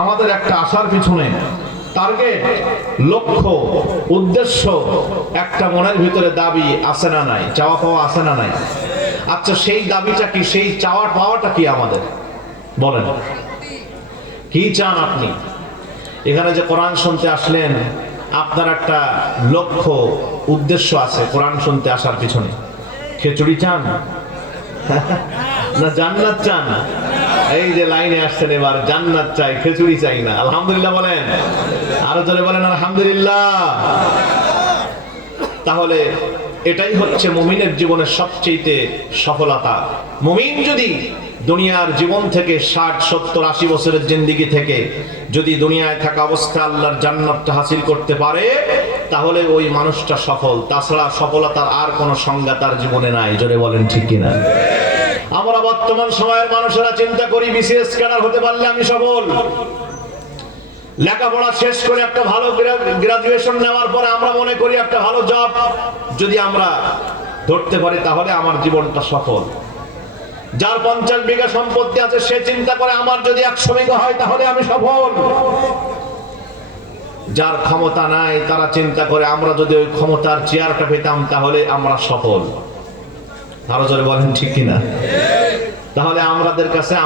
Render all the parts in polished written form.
আমাদের একটা আশার পিছনে টার্গেট, লক্ষ্য, উদ্দেশ্য, একটা মনের ভিতরে দাবি আছে না নাই, চাওয়া পাওয়া আছে না নাই? আচ্ছা, সেই দাবিটা কি, সেই চাওয়া পাওয়াটা কি আমাদের? বলেন, কি চান আপনি? এখানে যে কোরআন শুনতে আসলেন, আপনার একটা লক্ষ্য, উদ্দেশ্য আছে কোরআন শুনতে আসার পিছনে। খিচুড়ি চান না জান্নাত চান? এই যে লাইনে আসছেন, এবার জান্নাত চাই, খিচুড়ি চাই না। আলহামদুলিল্লাহ বলেন, আরো জোরে বলেন আলহামদুলিল্লাহ। তাহলে এটাই হচ্ছে মুমিনের জীবনের সবচেয়ে সফলতা। মুমিন যদি দুনিয়ার জীবন থেকে 60, 70, 80 বছরের জিন্দেগি থেকে যদি দুনিয়ায় থাকা অবস্থায় আল্লাহর জান্নাতটা হাসিল করতে পারে, তাহলে ওই মানুষটা সফল। তাছাড়া সফলতার আর কোনো সংজ্ঞা তার জীবনে নাই। জোরে বলেন ঠিক কিনা? আমরা বর্তমান সময়ের মানুষেরা চিন্তা করি বিসিএস ক্যাডার হতে পারলে আমি সফল। লেখাপড়া শেষ করে একটা ভালো গ্রাজুয়েশন নেওয়ার পরে আমরা মনে করি একটা ভালো জব যদি আমরা ধরতে পারি তাহলে আমার জীবনটা সফল। যার 50 বিঘা সম্পত্তি আছে সে চিন্তা করে আমার যদি 100 বিঘা হয় তাহলে আমি সফল। যার ক্ষমতা নাই তারা চিন্তা করে আমরা যদি ওই ক্ষমতার চেয়ারটা পেতাম তাহলে আমরা সফল। আরো জোরে বলেন ঠিক কিনা? তাহলে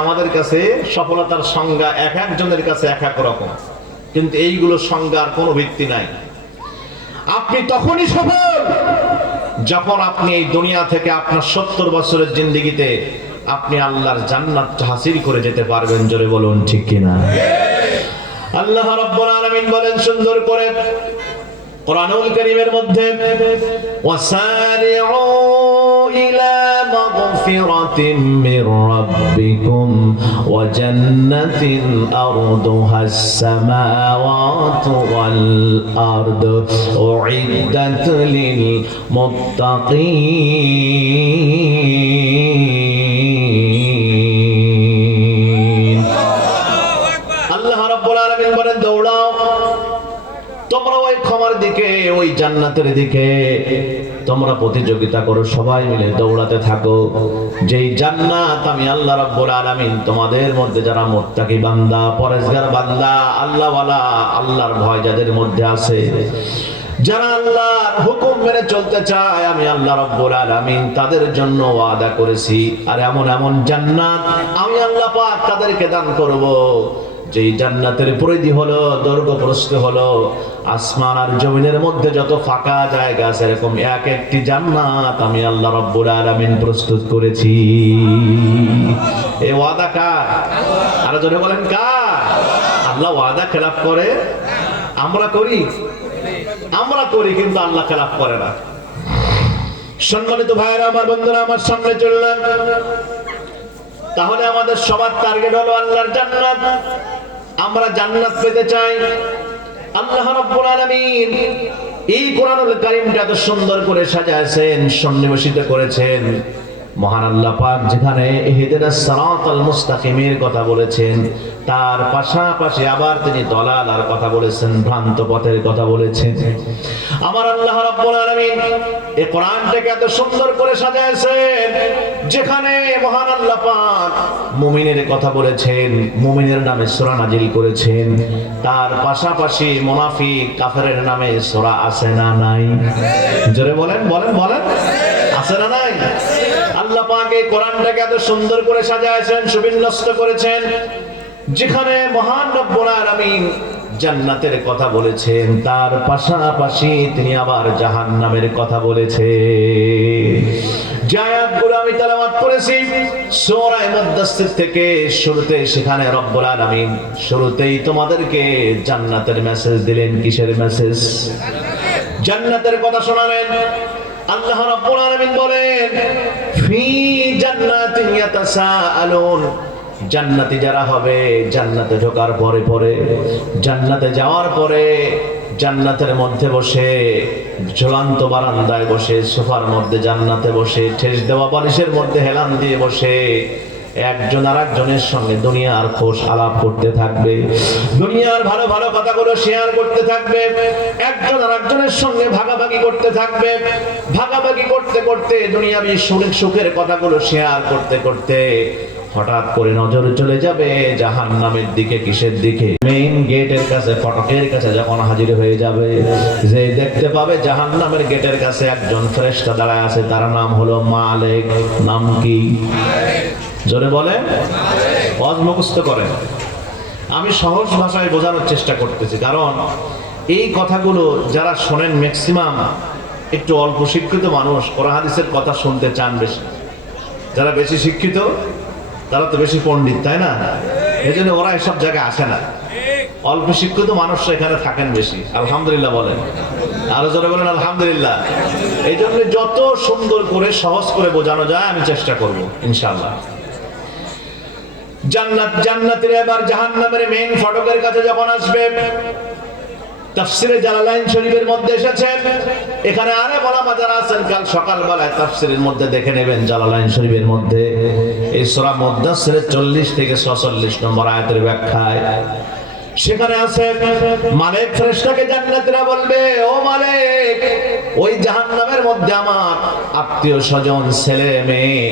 আমাদের কাছে সফলতার সংজ্ঞা এক একজনের কাছে এক এক রকম, কিন্তু এইগুলো সংজ্ঞার কোনো ভিত্তি নাই। আপনি তখনই সফল যখন আপনি এই দুনিয়া থেকে আপনার 70 বছরের জিন্দেগিতে আপনি আল্লাহর জান্নাতটা হাসিল করে যেতে পারবেন। জোরে বলুন ঠিক কিনা? আল্লাহ রাব্বুল আলামিন বলেন সুন্দর করে কোরআনুল কারীমের মধ্যে, ওয়াসারিউ ইলা মাগফিরাতিম মির রাব্বিকুম ওয়া জান্নাতিন আরদুহাস সামাওয়াতু ওয়াল আরদু উইদ্দাত লিল মুত্তাকিন। আল্লাহ রাব্বুল আলামিন বলেন, দৌড়াও তোমরা ওই ক্ষমার দিকে, ওই জান্নাতের দিকে তোমরা প্রতিযোগিতা করো, সবাই মিলে দৌড়াতে থাকো। যেই জান্নাত আমি আল্লাহ রাব্বুল আলামিন তোমাদের মধ্যে যারা মুত্তাকি বান্দা, পরেজগার বান্দা, আল্লাহওয়ালা, আল্লাহর ভয় যাদের মধ্যে আছে, যারা আল্লাহর হুকুম মেনে চলতে চায়, আমি আল্লাহ রাব্বুল আলামিন তাদের জন্য ওয়াদা করেছি। আর এমন এমন জান্নাত আমি আল্লাহ পাক তাদেরকে দান করব যেই জান্নাতের পরিধি হলো, দৈর্ঘ্য প্রস্থ হলো আসমান আর জমিনের মধ্যে যত ফাঁকা জায়গা আছে, এরকম এক একটি জান্নাত আমি আল্লাহ রাব্বুল আলামিন প্রস্তুত করেছি। এই ওয়াদা কার? আরো জোরে বলেন কার? আল্লাহ ওয়াদা খেলাফ করে? আমরা করি কিন্তু আল্লাহ খেলাফ করে না। সম্মানিত ভাইরা আমার, বন্ধুরা আমার, সামনে চললাম। তাহলে আমাদের সবার টার্গেট হলো আল্লাহর জান্নাত। আমরা জান্নাত পেতে চাই। আল্লাহ রাব্বুল আলামিন এই কোরআনুল কারীমটা এত সুন্দর করে সাজাইছেন, সন্নিবেশিত করেছেন। মহান আল্লাহ পাক যেখানে ইহদিনাস সিরাতাল মুস্তাকিমের কথা বলেছেন, তার পাশাপাশি আবার তিনি দলালার কথা বলেছেন, ভ্রান্ত পথের কথা বলেছেন। আমার আল্লাহ রাব্বুল আলামিন এই কোরআনটাকে এত সুন্দর করে সাজাইছেন, যেখানে মহান আল্লাহ পাক মুমিনের কথা বলেছেন, মুমিনের নামে সূরা নাজিল করেছেন, তার পাশাপাশি মুনাফিক কাফেরের নামে সূরা আছে না নাই? জোরে বলেন, আছে না নাই? আল্লাহ পাক এই কোরআনটাকে এত সুন্দর করে সাজাইছেন, সুবিন্যস্ত করেছেন, যেখানে মহান রব্বুল আলামিন জান্নাতের কথা বলেছেন, তার পাশাপাশি তিনি আবার জাহান্নামের কথা বলেছেন। যে আয়াতগুলো আমি তেলাওয়াত করেছি সূরা মুদ্দাসসির থেকে, শুরুতে সেখানে রব্বুল আলামিন শুরুতেই তোমাদেরকে জান্নাতের মেসেজ দিলেন। কিসের মেসেজ? জান্নাতের কথা শোনালেন। আল্লাহ রাব্বুল আলামিন বলেন, ফি জান্নাতিন ইয়াতাসাআলুন, জান্নাতি যারা হবে, জান্নাতে ঢোকার পরে জান্নাতে যাওয়ার পরে জান্নাতের মধ্যে বসে, ঝুলন্ত বারান্দায় বসে, সোফার মধ্যে জান্নাতে বসে, ঠেস দেওয়া বালিশের মধ্যে হেলান দিয়ে বসে একজন আর একজনের সঙ্গে দুনিয়ার খোশ আলাপ করতে থাকবে, দুনিয়ার ভালো ভালো কথাগুলো শেয়ার করতে থাকবে, একজন আর একজনের সঙ্গে ভাগাভাগি করতে থাকবে। ভাগাভাগি করতে করতে দুনিয়াবি সুখের কথাগুলো শেয়ার করতে করতে হঠাৎ করে নজর চলে যাবে জাহান্নামের দিকে। কিসের দিকে? মেইন গেটের কাছে, ফটকের কাছে যখন হাজির হয়ে যাবে, যে দেখতে পাবে জাহান্নামের গেটের কাছে একজন ফেরেশতা দাঁড়ায় আছে, তার নাম হলো মালিক। নাম কি? জোরে বলেন। ওয়াজ মুখস্থ করেন। আমি সহজ ভাষায় বোঝানোর চেষ্টা করতেছি, কারণ এই কথাগুলো যারা শোনেন ম্যাক্সিমাম একটু অল্প শিক্ষিত মানুষ, কোরআন হাদিসের কথা শুনতে চান বেশি। যারা বেশি শিক্ষিত তারা তো বেশি পণ্ডিত, তাই না? এই জন্য ওরা এসব জায়গায় আসে না। অল্প শিক্ষিত মানুষরা এখানে থাকেন বেশি। আলহামদুলিল্লাহ বলেন, আরো জোরে বলেন আলহামদুলিল্লাহ। এই জন্য যত সুন্দর করে সহজ করে বোঝানো যায় আমি চেষ্টা করব ইনশাআল্লাহ। জান্নাতীরা এবার জাহান্নামের মেইন ফটকের কাছে যখন আসবে, তাফসিরে জালালাইন শরীফের মধ্যে এসেছে, এখানে আরে ওলামা যারা আছেন কাল সকালবেলায় তাফসিরের মধ্যে দেখে নেবেন। জালালাইন শরীফের মধ্যে এই সূরা মুদ্দাসসিরের 40 থেকে 46 নম্বর আয়াতের ব্যাখ্যায় সেখানে আছে, মালিক ফেরেশতাকে জান্নাতীরা বলবে, ও মালিক, ওই জাহান্নামের মধ্যে আমার আত্মীয় স্বজন, ছেলে মেয়ে,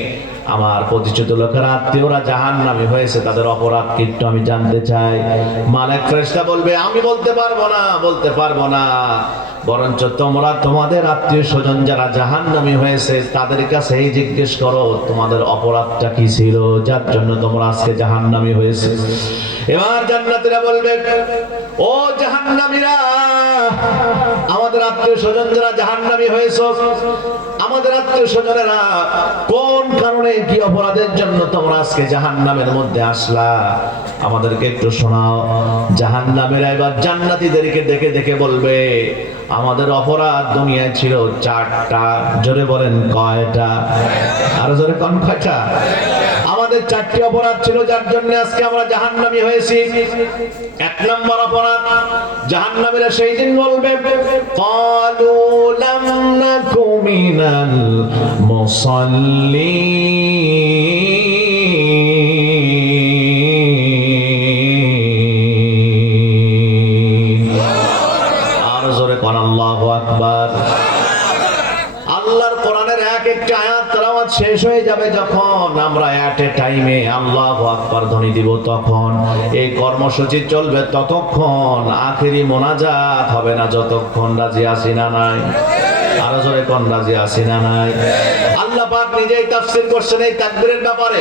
আমার পরিচিত লোকেরা, আত্মীয়রা জাহান্নামী হয়েছে, তাদের অপরাধ কি একটু আমি জানতে চাই। মালিক ফেরেশতা বলবে, আমি বলতে পারবো না, বরঞ্চ তোমরা তোমাদের আত্মীয় স্বজন যারা জাহান্নামী হয়েছে তাদের কাছে এই জিজ্ঞেস করো, তোমাদের অপরাধটা কি ছিল যার জন্য তোমরা আজকে জাহান্নামী হয়েছে। এবার জান্নাতীরা বলবে, ও জাহান্নামীরা, আমাদের আত্মীয় স্বজন যারা জাহান্নামী হয়েছে, আমাদের আত্মীয় স্বজনেরা কোন কারণে, কি অপরাধের জন্য তোমরা আজকে জাহান্নামের মধ্যে আসলা, আমাদেরকে একটু শোনাও। জাহান্নামীরা এবার জান্নাতীদেরকে দেখে দেখে বলবে, আমাদের অপরাধ দুনিয়ায় ছিল 4টা। জোরে বলেন কয়টা? আরো জোরে কোন কয়টা? আমাদের 4টি অপরাধ ছিল যার জন্য আজকে আমরা জাহান্নামী হয়েছি। 1 নম্বর অপরাধ, জাহান্নামীরা সেই দিন বলবে, ক্বালু লাম নাকু মিনাল মুসাল্লিন। আর জোরে কোন আল্লাহু আকবার। আল্লাহর কোরআনের এক একটা আয়াত তেলাওয়াত শেষ হয়ে যাবে যখন, আমরা এট এ টাইমে আল্লাহু আকবার ধ্বনি দিব, তখন এই কর্মসূচি চলবে ততক্ষণ, আখেরি মোনাজাত হবে না যতক্ষণ রাজি আছি না নাই। আরো জোরে কোন রাজি আছি না নাই। আল্লাহ পাক নিজেই তাফসীর করছেন এই তাকবীরের ব্যাপারে।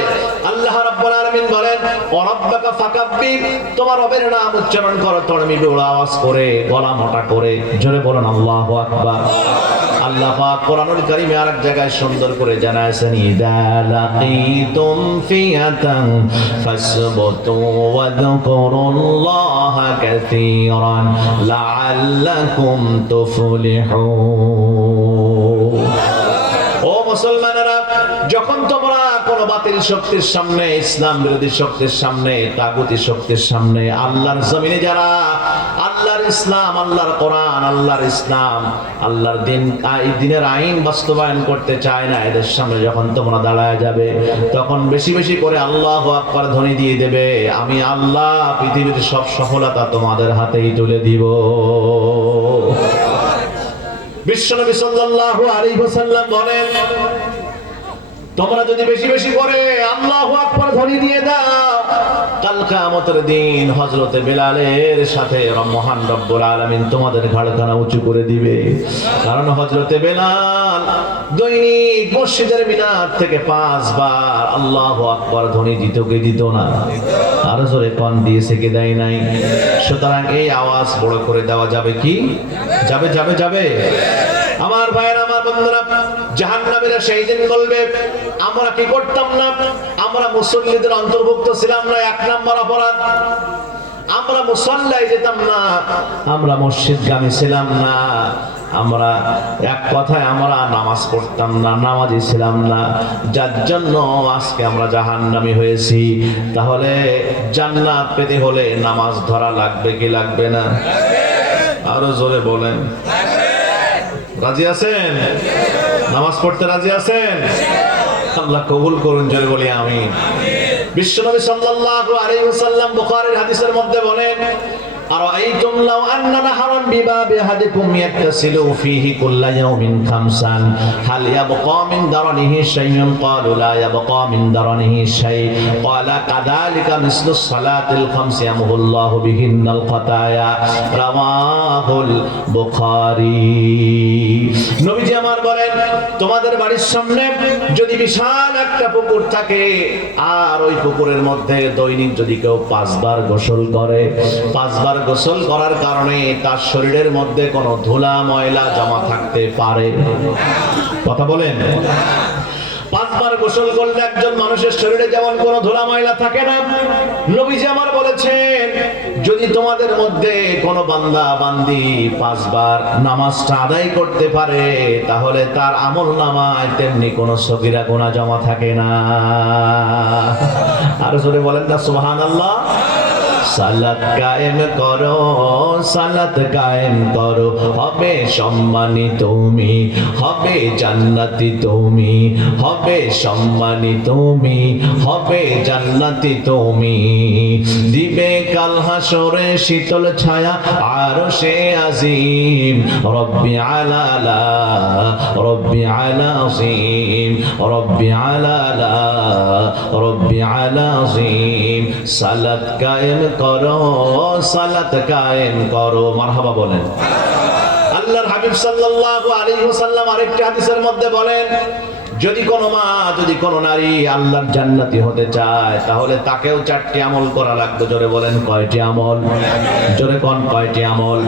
আল্লাহ রাব্বুল আলামিন বলেন, ওয়া রাব্বাকা ফাকাব্বির, তোমার রবের নাম উচ্চারণ করো তড়মি বড় আওয়াজ করে, গলা মোটা করে। জোরে বলেন আল্লাহু আকবার। আল্লাহ পাক কোরআনুল কারীমে আরেক জায়গায় সুন্দর করে জানায়েছেন, ইদা লাকিতুম ফিয়াতান ফাসবুতু ওয়াযকুরুল্লাহা কাসীরান লাআল্লাকুম তুফলিহুন। ও মুসলমানেরা, যখন তোমরা কোন বাতিল শক্তির সামনে, ইসলাম বিরোধী শক্তির সামনে, তাগুতি শক্তির সামনে, আল্লাহর জমিনে যারা আল্লাহর ইসলাম, আল্লাহর কোরআন, আল্লাহর ইসলাম, আল্লাহর দিন, এই দিনের আইন বাস্তবায়ন করতে চায় না, এদের সামনে যখন তোমরা দাঁড়ায় যাবে, তখন বেশি বেশি করে আল্লাহু আকবার ধ্বনি দিয়ে দেবে, আমি আল্লাহ পৃথিবীর সব সফলতা তোমাদের হাতেই তুলে দিব। বিশ্বনবী সাল্লাল্লাহু আলাইহি ওয়াসাল্লাম বলেন, তোমরা যদি বেশি বেশি করে আল্লাহু আকবার ধ্বনি দিয়ে দাও, কাল কিয়ামতের দিন হযরতে বেলালের সাথে মহান রব্বুল আলামিন তোমাদের ঘাড়খানা উঁচু করে দিবে। কারণ হযরতে বেলাল দৈনিক মসজিদের মিনার থেকে 5 বার আল্লাহু আকবার ধ্বনি দিত কি দিত না? আরো জোরে কোন দিয়েছে কি দেয় নাই? সুতরাং এই আওয়াজ বড় করে দেওয়া যাবে কি? যাবে যাবে যাবে। আমার ভাইরা, আমার বন্ধুরা, জাহান্নামীরা সেই দিন বলবে, আমরা কি করতাম না? আমরা মুসল্লিদের অন্তর্ভুক্ত ছিলাম না। 1 নম্বর অপরাধ, আমরা মুসাল্লায় যেতাম না, আমরা মসজিদগামী ছিলাম না, আমরা এক কথায় আমরা নামাজ পড়তাম না, নামাজি ছিলাম না, যার জন্য আজকে আমরা জাহান্নামী হয়েছি। তাহলে জান্নাত পেতে হলে নামাজ ধরা লাগবে কি লাগবে না? আরো জোরে বলেন, রাজি আছেন? নামাজ পড়তে রাজি আছেন? আল্লাহ কবুল করুন, জোরে বলি আমিন। বিশ্বনবী সাল্লাল্লাহু আলাইহি ওয়াসাল্লাম বুখারীর হাদিসের মধ্যে বলেন, আরাআইতুম লাউ আন্না নাহরান বিবাবি আহাদিকুম ইয়াত্তাসিলু ফীহি কুল্লা ইয়াউমিন খামসান হাল ইয়াবকা মিন দারনিহি শাইউন ক্বালু লা ইয়াবকা মিন দারনিহি শাই ক্বালা কাযালিকা মিসলু সালাতিল খামসি ইয়ামহুল্লাহু বিহিন্নাল খাতায়া রাওয়াহুল বুখারী। নবীজি আমার বলেন, তোমাদের বাড়ির সামনে যদি বিশাল একটা পুকুর থাকে আর ওই পুকুরের মধ্যে দৈনিক যদি কেউ 5 বার গোসল করে, 5 বার গোসল করার কারণে তার শরীরের মধ্যে কোনো ধুলা ময়লা জমা থাকতে পারে। কথা বলেন, 5 বার গোসল করলে একজন মানুষের শরীরে যেমন কোনো ধুলা ময়লা থাকে না, নবীজি আমার বলেছেন যদি তোমাদের মধ্যে কোনো বান্দা বান্দি 5 বার নামাজটা আদায় করতে পারে তাহলে তার আমল নামায় তেমনি কোনো সগীরা গুনাহ জমা থাকে না। আর জোরে বলেন না সুবহানাল্লাহ। সালাত কায়েম করো, সালাত কায়েম করো, হবে সম্মানী তুমি, হবে জান্নাতি তুমি, হবে সম্মানী তুমি, হবে জান্নাতি তুমি। দিবে কাল হাসরে শীতল ছায়া আরশে আজিম, রব্বি আলালা, রব্বি আলা আজিম, রব্বি আলালা, রব্বি আলা আজিম। সালাত কায়েম করো, সালাত কায়েম করো। মারহাবা বলেন। আল্লাহর হাবিব সাল্লাল্লাহু আলাইহি ওয়াসাল্লাম আরেকটি হাদিসের মধ্যে বলেন, যদি কোনো মা, যদি কোনো নারী আল্লাহর জান্নাতি হতে চায় তাহলে তাকেও 4টি আমল করা লাগবে। জোরে বলেন কয়টি আমল? জোরে কোন কয়টি আমল?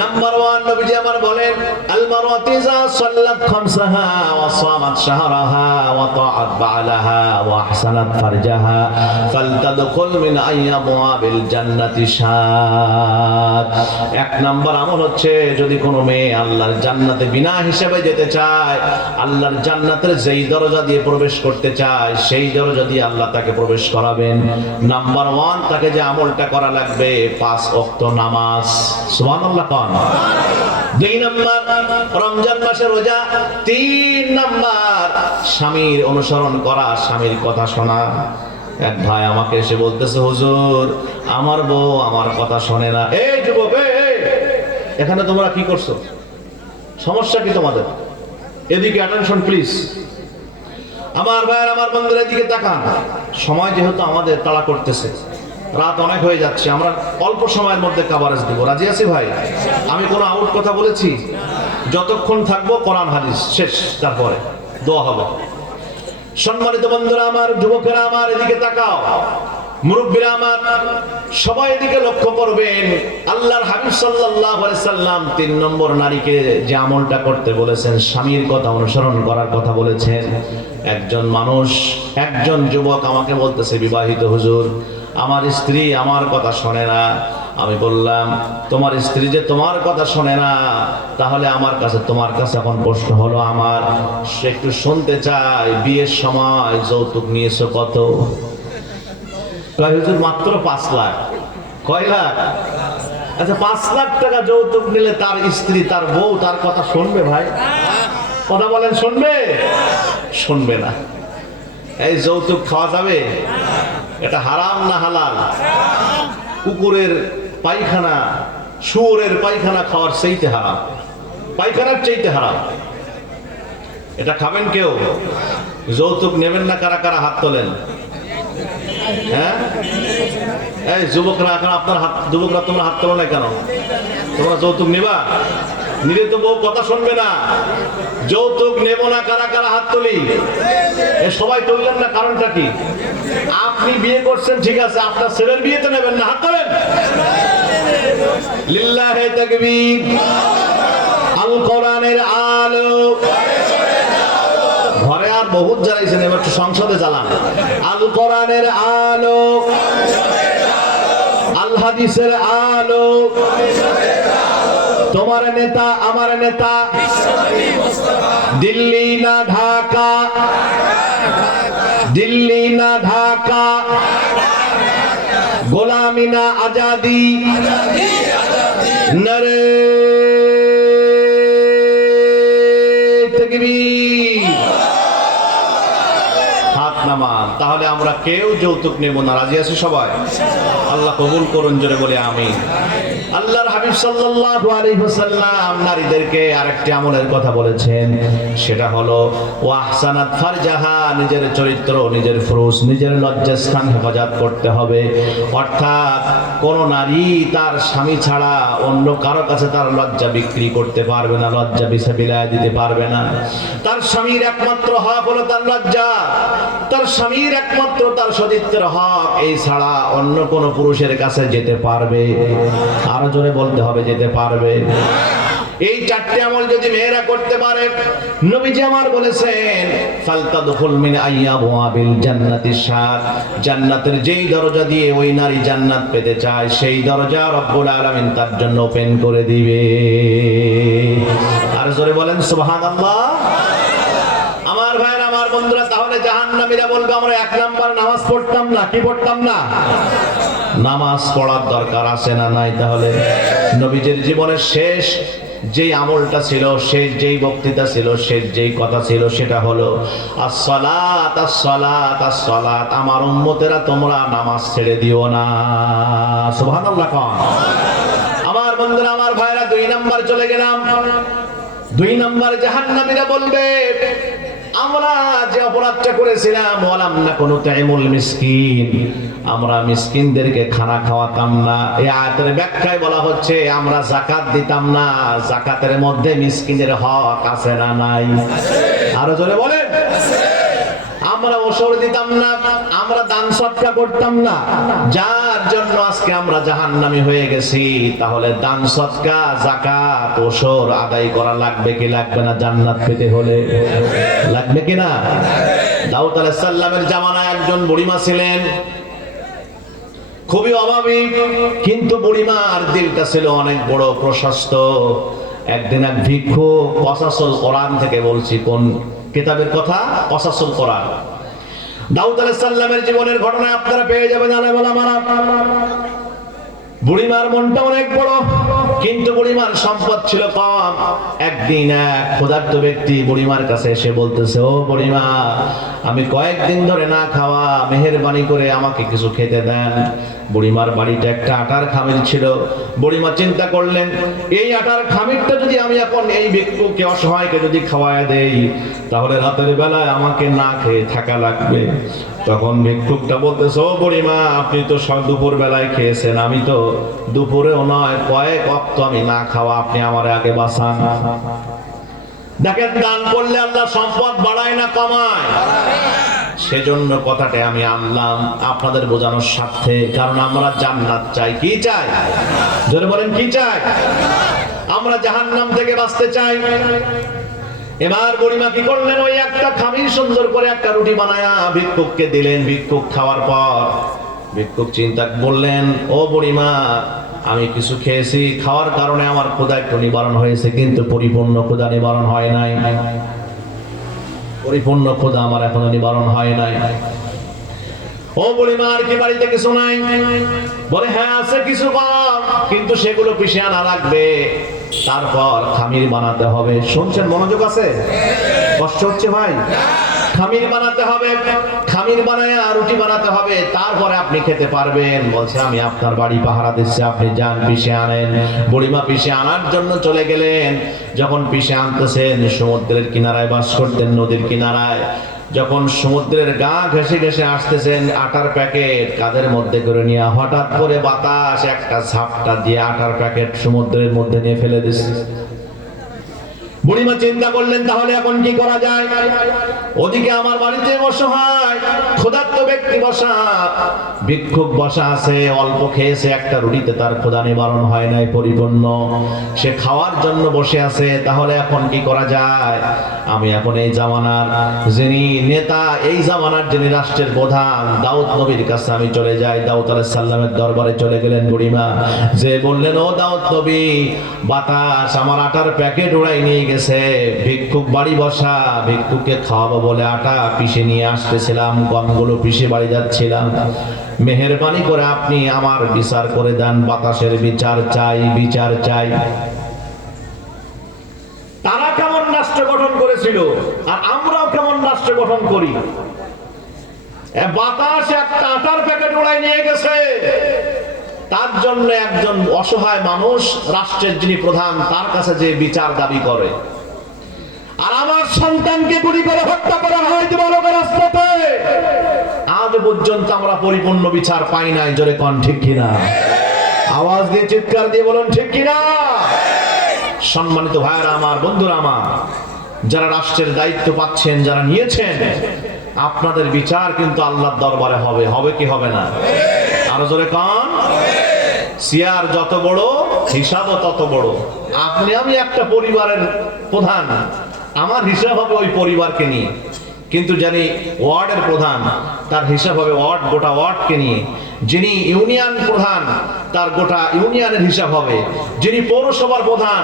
নাম্বার 1 নবীজি আমার বলেন, আল মারওয়াতু ইযা সাল্লাত খামসাহা ওয়া সামাত শাহরাহা ওয়া তাআত বা'লাহা ওয়া আহসানাত ফারজাহা ফালতাদখুল মিন আইয়াবওয়াবিল জান্নাতি শাত। 1 নাম্বার আমল হচ্ছে, যদি কোনো মেয়ে আল্লাহর জান্নাতে বিনা হিসেবে যেতে চায়, আল্লাহর জান্নাতের যেই দরজা দিয়ে প্রবেশ করতে চায় সেই দরজা দিয়ে আল্লাহ তাকে প্রবেশ করাবেন। নাম্বার 1 তাকে যে আমলটা করা লাগবে 5 ওয়াক্ত নামাজ। সুবহানাল্লাহ কোন। 2 নাম্বার রমজান মাসে রোজা। 3 নাম্বার স্বামীর অনুসরণ করা, স্বামীর কথা শোনা। এক ভাই আমাকে এসে বলতেছে, হুজুর আমার বউ আমার কথা শোনে না। এই যুবক, এখানে তোমরা কি করছো? সমস্যা কি তোমাদের? এদিকে অ্যাটেনশন প্লিজ। আমার ভাইয়ের, আমার বন্ধুরা এদিকে তাকান। সময় যেহেতু আমাদের তাড়া করতেছে, রাত অনেক হয়ে যাচ্ছে, আমরা অল্প সময়ের মধ্যে কভারেজ দেব। রাজি আছি ভাই? আমি কোনো আউট কথা বলেছি? যতক্ষণ থাকবো কোরআন হাদিস শেষ, তারপরে দোয়া হবে। সম্মানিত বন্ধুরা আমার, যুবকেরা আমার, এদিকে তাকাও। মুরব্বীরা আমার, সবাই এদিকে লক্ষ্য করবেন। আল্লাহর হাবিব সাল্লাল্লাহু আলাইহি সাল্লাম 3 নম্বর নারীকে যে আমলটা করতে বলেছেন, স্বামীর কথা অনুসরণ করার কথা বলেছেন। একজন মানুষ, একজন যুবক আমাকে বলতেছে, বিবাহিত হুজুর, আমার স্ত্রী আমার কথা শোনে না। আমি বললাম, তোমার স্ত্রী যে তোমার কথা শোনে না, তাহলে আমার কাছে, তোমার কাছে এখন প্রশ্ন হলো আমার, সে একটু শুনতে চায়, বিয়ের সময় যৌতুক নিয়েছো কত? হুজুর মাত্র 5 লাখ। কয় লাখ? আচ্ছা, 5 লাখ টাকা যৌতুক নিলে তার স্ত্রী, তার বউ তার কথা শুনবে ভাই? কথা বলেন, শুনবে? শুনবে না। এই যৌতুক খাওয়া যাবে? এটা হারাম না হালাল? কুকুরের পায়খানা, শুয়োরের পায়খানা খাওয়ার চাইতে হারাম, পায়খানার চাইতে হারাম। এটা খাবেন কেউ? যৌতুক নেবেন না কারা কারা? হাত তোলেন। হ্যাঁ, এই যুবকরা, এখন আপনার হাত, যুবকরা তোমরা হাত তোলো না কেন? তোমরা যৌতুক নেবা? নিলে তো বউ কথা শুনবে না। যৌতুক নেব না কারা কারা? হাত তুলি। সবাই তুললেন না, কারণটা কি? আপনি বিয়ে করছেন ঠিক আছে, আপনার ছেলের বিয়ে তো নেবেন না। হাত তোলেন। লিল্লাহি তাকবীর। আল কোরআনের আলো। ঘরে আর বহুত জ্বালাইছেন, এবার একটু সংসদে জ্বালান। আল কোরআনের আলো, আল হাদিসের আলো। তোমার নেতা, আমার নেতা, দিল্লি না ঢাকা, দিল্লি না ঢাকা, গোলামি না আজাদি, নারে তাকবীর। হাত নামান। তাহলে আমরা কেউ যৌতুক নেব না, রাজি আছে সবাই? আল্লাহ কবুল করুন, জোরে বলে আমিন। আল্লাহর হাবিব সাল্লাল্লাহু আলাইহি ওয়াসাল্লাম নারীদেরকে আরেকটি আমলের কথা বলেছেন, সেটা হলো ওয়াহসানাত ফারজাহা, নিজের চরিত্র, নিজের ফুরুজ, নিজের লজ্জাস্থান হেফাজত করতে হবে। অর্থাৎ কোন নারী তার স্বামী ছাড়া অন্য কারো কাছে তার লজ্জা বিক্রি করতে পারবে না, লজ্জা বিলায় দিতে পারবে না। তার স্বামীর একমাত্র হক হলো তার লজ্জা, তার স্বামীর একমাত্র তার সতীত্বের হক, এই ছাড়া অন্য কোন পুরুষের কাছে যেতে পারবে? আরো জোরে বলতে হবে, যেতে পারবে। এই চারটি আমল যদি মেয়েরা করতে পারে, নবীজি আমার বলেছেন ফালতাদখুল মিন আইয়াবওয়াবিল জান্নাতি সাত, জান্নাতের যেই দরজা দিয়ে ওই নারী জান্নাত পেতে চায় সেই দরজা রব্বুল আলামিন তার জন্য ওপেন করে দিবে। আর জোরে বলেন সুবহানাল্লাহ। আমার ভাইরা, আমার বন্ধুরা, তাহলে জাহান্নামীরা বলবে আমরা এক নাম্বার নামাজ পড়তাম না, কি পড়তাম না? নামাজ পড়ার দরকার আছে না নাই? তাহলে নবীজির জীবনের শেষ যেই আমলটা ছিল, শেষ যেই বক্তৃতা ছিল, শেষ যেই কথা ছিল, সেটা হলো আসসালাত আসসালাত আসসালাত, আমার উম্মতেরা তোমরা নামাজ ছেড়ে দিও না। সুবহানাল্লাহ। আমার বন্ধুরা, আমার ভাইরা, 2 নাম্বার চলে গেলাম। 2 নাম্বার জাহান্নামীরা বলবে আমরা যে অপরাধটা করেছিলাম, ওয়ালাম নাকুনু তাইমুল মিসকিন, আমরা মিসকিনদেরকে খানা খাওয়াতাম না। এই আয়াতের ব্যাখ্যায় বলা হচ্ছে আমরা যাকাত দিতাম না, যাকাতের মধ্যে মিসকিনের হক আছে না নাই? আরো জোরে বলেন। আমরা ওসর দিতাম না, আমরা দান সদকা করতাম না, যার জন্য আজকে আমরা জাহান্নামী হয়ে গেছি। তাহলে দান সদকা, যাকাত, ওসর আদায় করা লাগবে কি লাগবে না? জান্নাত পেতে হলে লাগবে কি না? দাউদ আলাইহিস সালামের জামানায় একজন বুড়িমা ছিলেন, খুবই অভাবী, কিন্তু বুড়িমার দিলটা ছিল অনেক বড়, প্রশস্ত। একদিন এক ভিক্ষুক, কসাসুল কোরআন থেকে বলছি, কোন কিতাবের কথা? কসাসুল কোরআন। দাউদ আলাইহিস সালামের জীবনের ঘটনা আপনারা পেয়ে যাবেন। বুড়িমার মনটা অনেক বড়, কিন্তু বুড়িমার সম্পদ ছিল কম। একদিন এক ক্ষুধার্ত ব্যক্তি বুড়িমার কাছে এসে বলতেছে, ও বুড়িমা, আমি কয়েকদিন ধরে না খাওয়া, মেহেরবানি করে আমাকে কিছু খেতে দেন। বুড়িমার বাড়িতে একটা আটার খামির ছিল। বুড়িমা চিন্তা করলেন, এই আটার খামিরটা যদি আমি এখন এই ভিক্ষুককে, অসহায়কে যদি খাওয়ায় দেই, তাহলে রাতের বেলায় আমাকে না খেয়ে থাকা লাগবে। তখন ভিক্ষুকটা বলতেছে, ও বুড়িমা, আপনি তো সব দুপুর বেলায় খেয়েছেন, আমি তো দুপুরেও নয়, কয়েক ওয়াক্ত আমি না খাওয়া, আপনি আমার আগে বাঁচান। দেখেন, দান করলে আল্লাহ সম্পদ বাড়ায় না কমায়? সেজন্য কথাটা আমি আনলাম আপনাদের বোঝানোর স্বার্থে, কারণ আমরা জান্নাত চাই। কি চাই? জোরে বলেন, কি চাই? আমরা জাহান্নাম থেকে বাঁচতে চাই। এবার বুড়িমা কি করলেন, ওই একটা খামির সুন্দর করে একটা রুটি বানায়া ভিক্ষুককে দিলেন। ভিক্ষুক খাওয়ার পর ভিক্ষুক চিন্তা বললেন, ও বুড়িমা, আমি কিছু খেয়েছি, খাওয়ার কারণে আমার ক্ষুধা একটু নিবারণ হয়েছে, কিন্তু পরিপূর্ণ ক্ষুধা নিবারণ হয় নাই। পরিপূর্ণ ক্ষুধা আমার এখনো নিবারণ হয় নাই। ও বুড়িমা, আর কি বাড়িতে কিছু নাই? বলে, হ্যাঁ আছে কিছু কম, কিন্তু সেগুলো পিষে আনা লাগবে, তারপর খামির বানাতে হবে। শুনছেন, মনোযোগ আছে? কষ্ট হচ্ছে ভাই? খামির বানাতে হবে, খামির বানায়া রুটি বানাতে হবে, তারপরে আপনি খেতে পারবেন। বলছে, আমি আপনার বাড়ি পাহারা দিচ্ছি, আপনি যান পিষে আনেন। বুড়িমা পিষে আনার জন্য চলে গেলেন। যখন পিষে আনতেছেন, সমুদ্রের কিনারায় বাস করতেন, নদীর কিনারায়। যখন সমুদ্রের গা ঘেঁষে ঘেঁষে আসতেছেন, আটার প্যাকেট কাঁধের মধ্যে করে নিয়ে, হঠাৎ করে বাতাস একটা ঝাপটা দিয়ে আটার প্যাকেট সমুদ্রের মধ্যে নিয়ে ফেলে দিচ্ছে। বুড়িমা চিন্তা করলেন, তাহলে এখন কি করা যায়? ওদিকে আমার বাড়িতে অসহায় ক্ষুধার্ত ব্যক্তি বসা, ভিক্ষুক বসা আছে, অল্প খেয়েছে, একটা রুটিতে তার ক্ষুধা নিবারণ হয় নাই পরিপূর্ণ, সে খাওয়ার জন্য বসে আছে। তাহলে এখন কি করা যায়? আমি এখন এই জামানার যিনি নেতা, এই জামানার যিনি রাষ্ট্রের প্রধান, দাউদ নবীর কাছে আমি চলে যাই। দাউদ আলাইহিস সালামের দরবারে চলে গেলেন বুড়িমা, যে বললেন, ও দাউদ নবী, বাতাস আমার আটার প্যাকেট উড়াই নিয়ে গেছে, ভিক্ষুক বাড়ি বসা, ভিক্ষুককে খাওয়াবো বলে আটা পিষে নিয়ে আসতেছিলাম, গমগুলো পিষে বাড়ি যাচ্ছিলাম, মেহেরবানি করে আপনি আমার বিচার করে দেন, বাতাসের বিচার চাই, বিচার চাই। তারা কেমন রাষ্ট্র গঠন করেছিল আর আমরাও কেমন রাষ্ট্র গঠন করি? বাতাস একটা আটার প্যাকেট উড়াই নিয়ে গেছে, তার জন্য একজন অসহায় মানুষ রাষ্ট্রের যিনি প্রধান তার কাছে যে বিচার দাবি করে। আর আমার সন্তানকে গুলি করে হত্যা করা হয় তোমার রাস্তাতে, আজ পর্যন্ত আমরা পরিপূর্ণ বিচার পাই নাই। জোরে কোন ঠিক কিনা? আওয়াজ দিয়ে চিৎকার দিয়ে বলুন ঠিক কিনা? সম্মানিত ভাইরা আমার, বন্ধুরা আমার, যারা রাষ্ট্রের দায়িত্ব পাচ্ছেন, যারা নিয়েছেন, আপনাদের বিচার কিন্তু আল্লাহর দরবারে হবে। হবে কি হবে না? আরো জোরে কোন? সিয়ার যত বড় হিসাবও তত বড়। আপনি আমি একটা পরিবারের প্রধান, আমার হিসাব হবে ওই পরিবারকে নিয়ে। কিন্তু জানি ওয়ার্ডের প্রধান, তার হিসাব হবে ওয়ার্ড, গোটা ওয়ার্ডকে নিয়ে। যিনি ইউনিয়ন প্রধান, তার গোটা ইউনিয়নের হিসাব হবে। যিনি পৌরসভার প্রধান,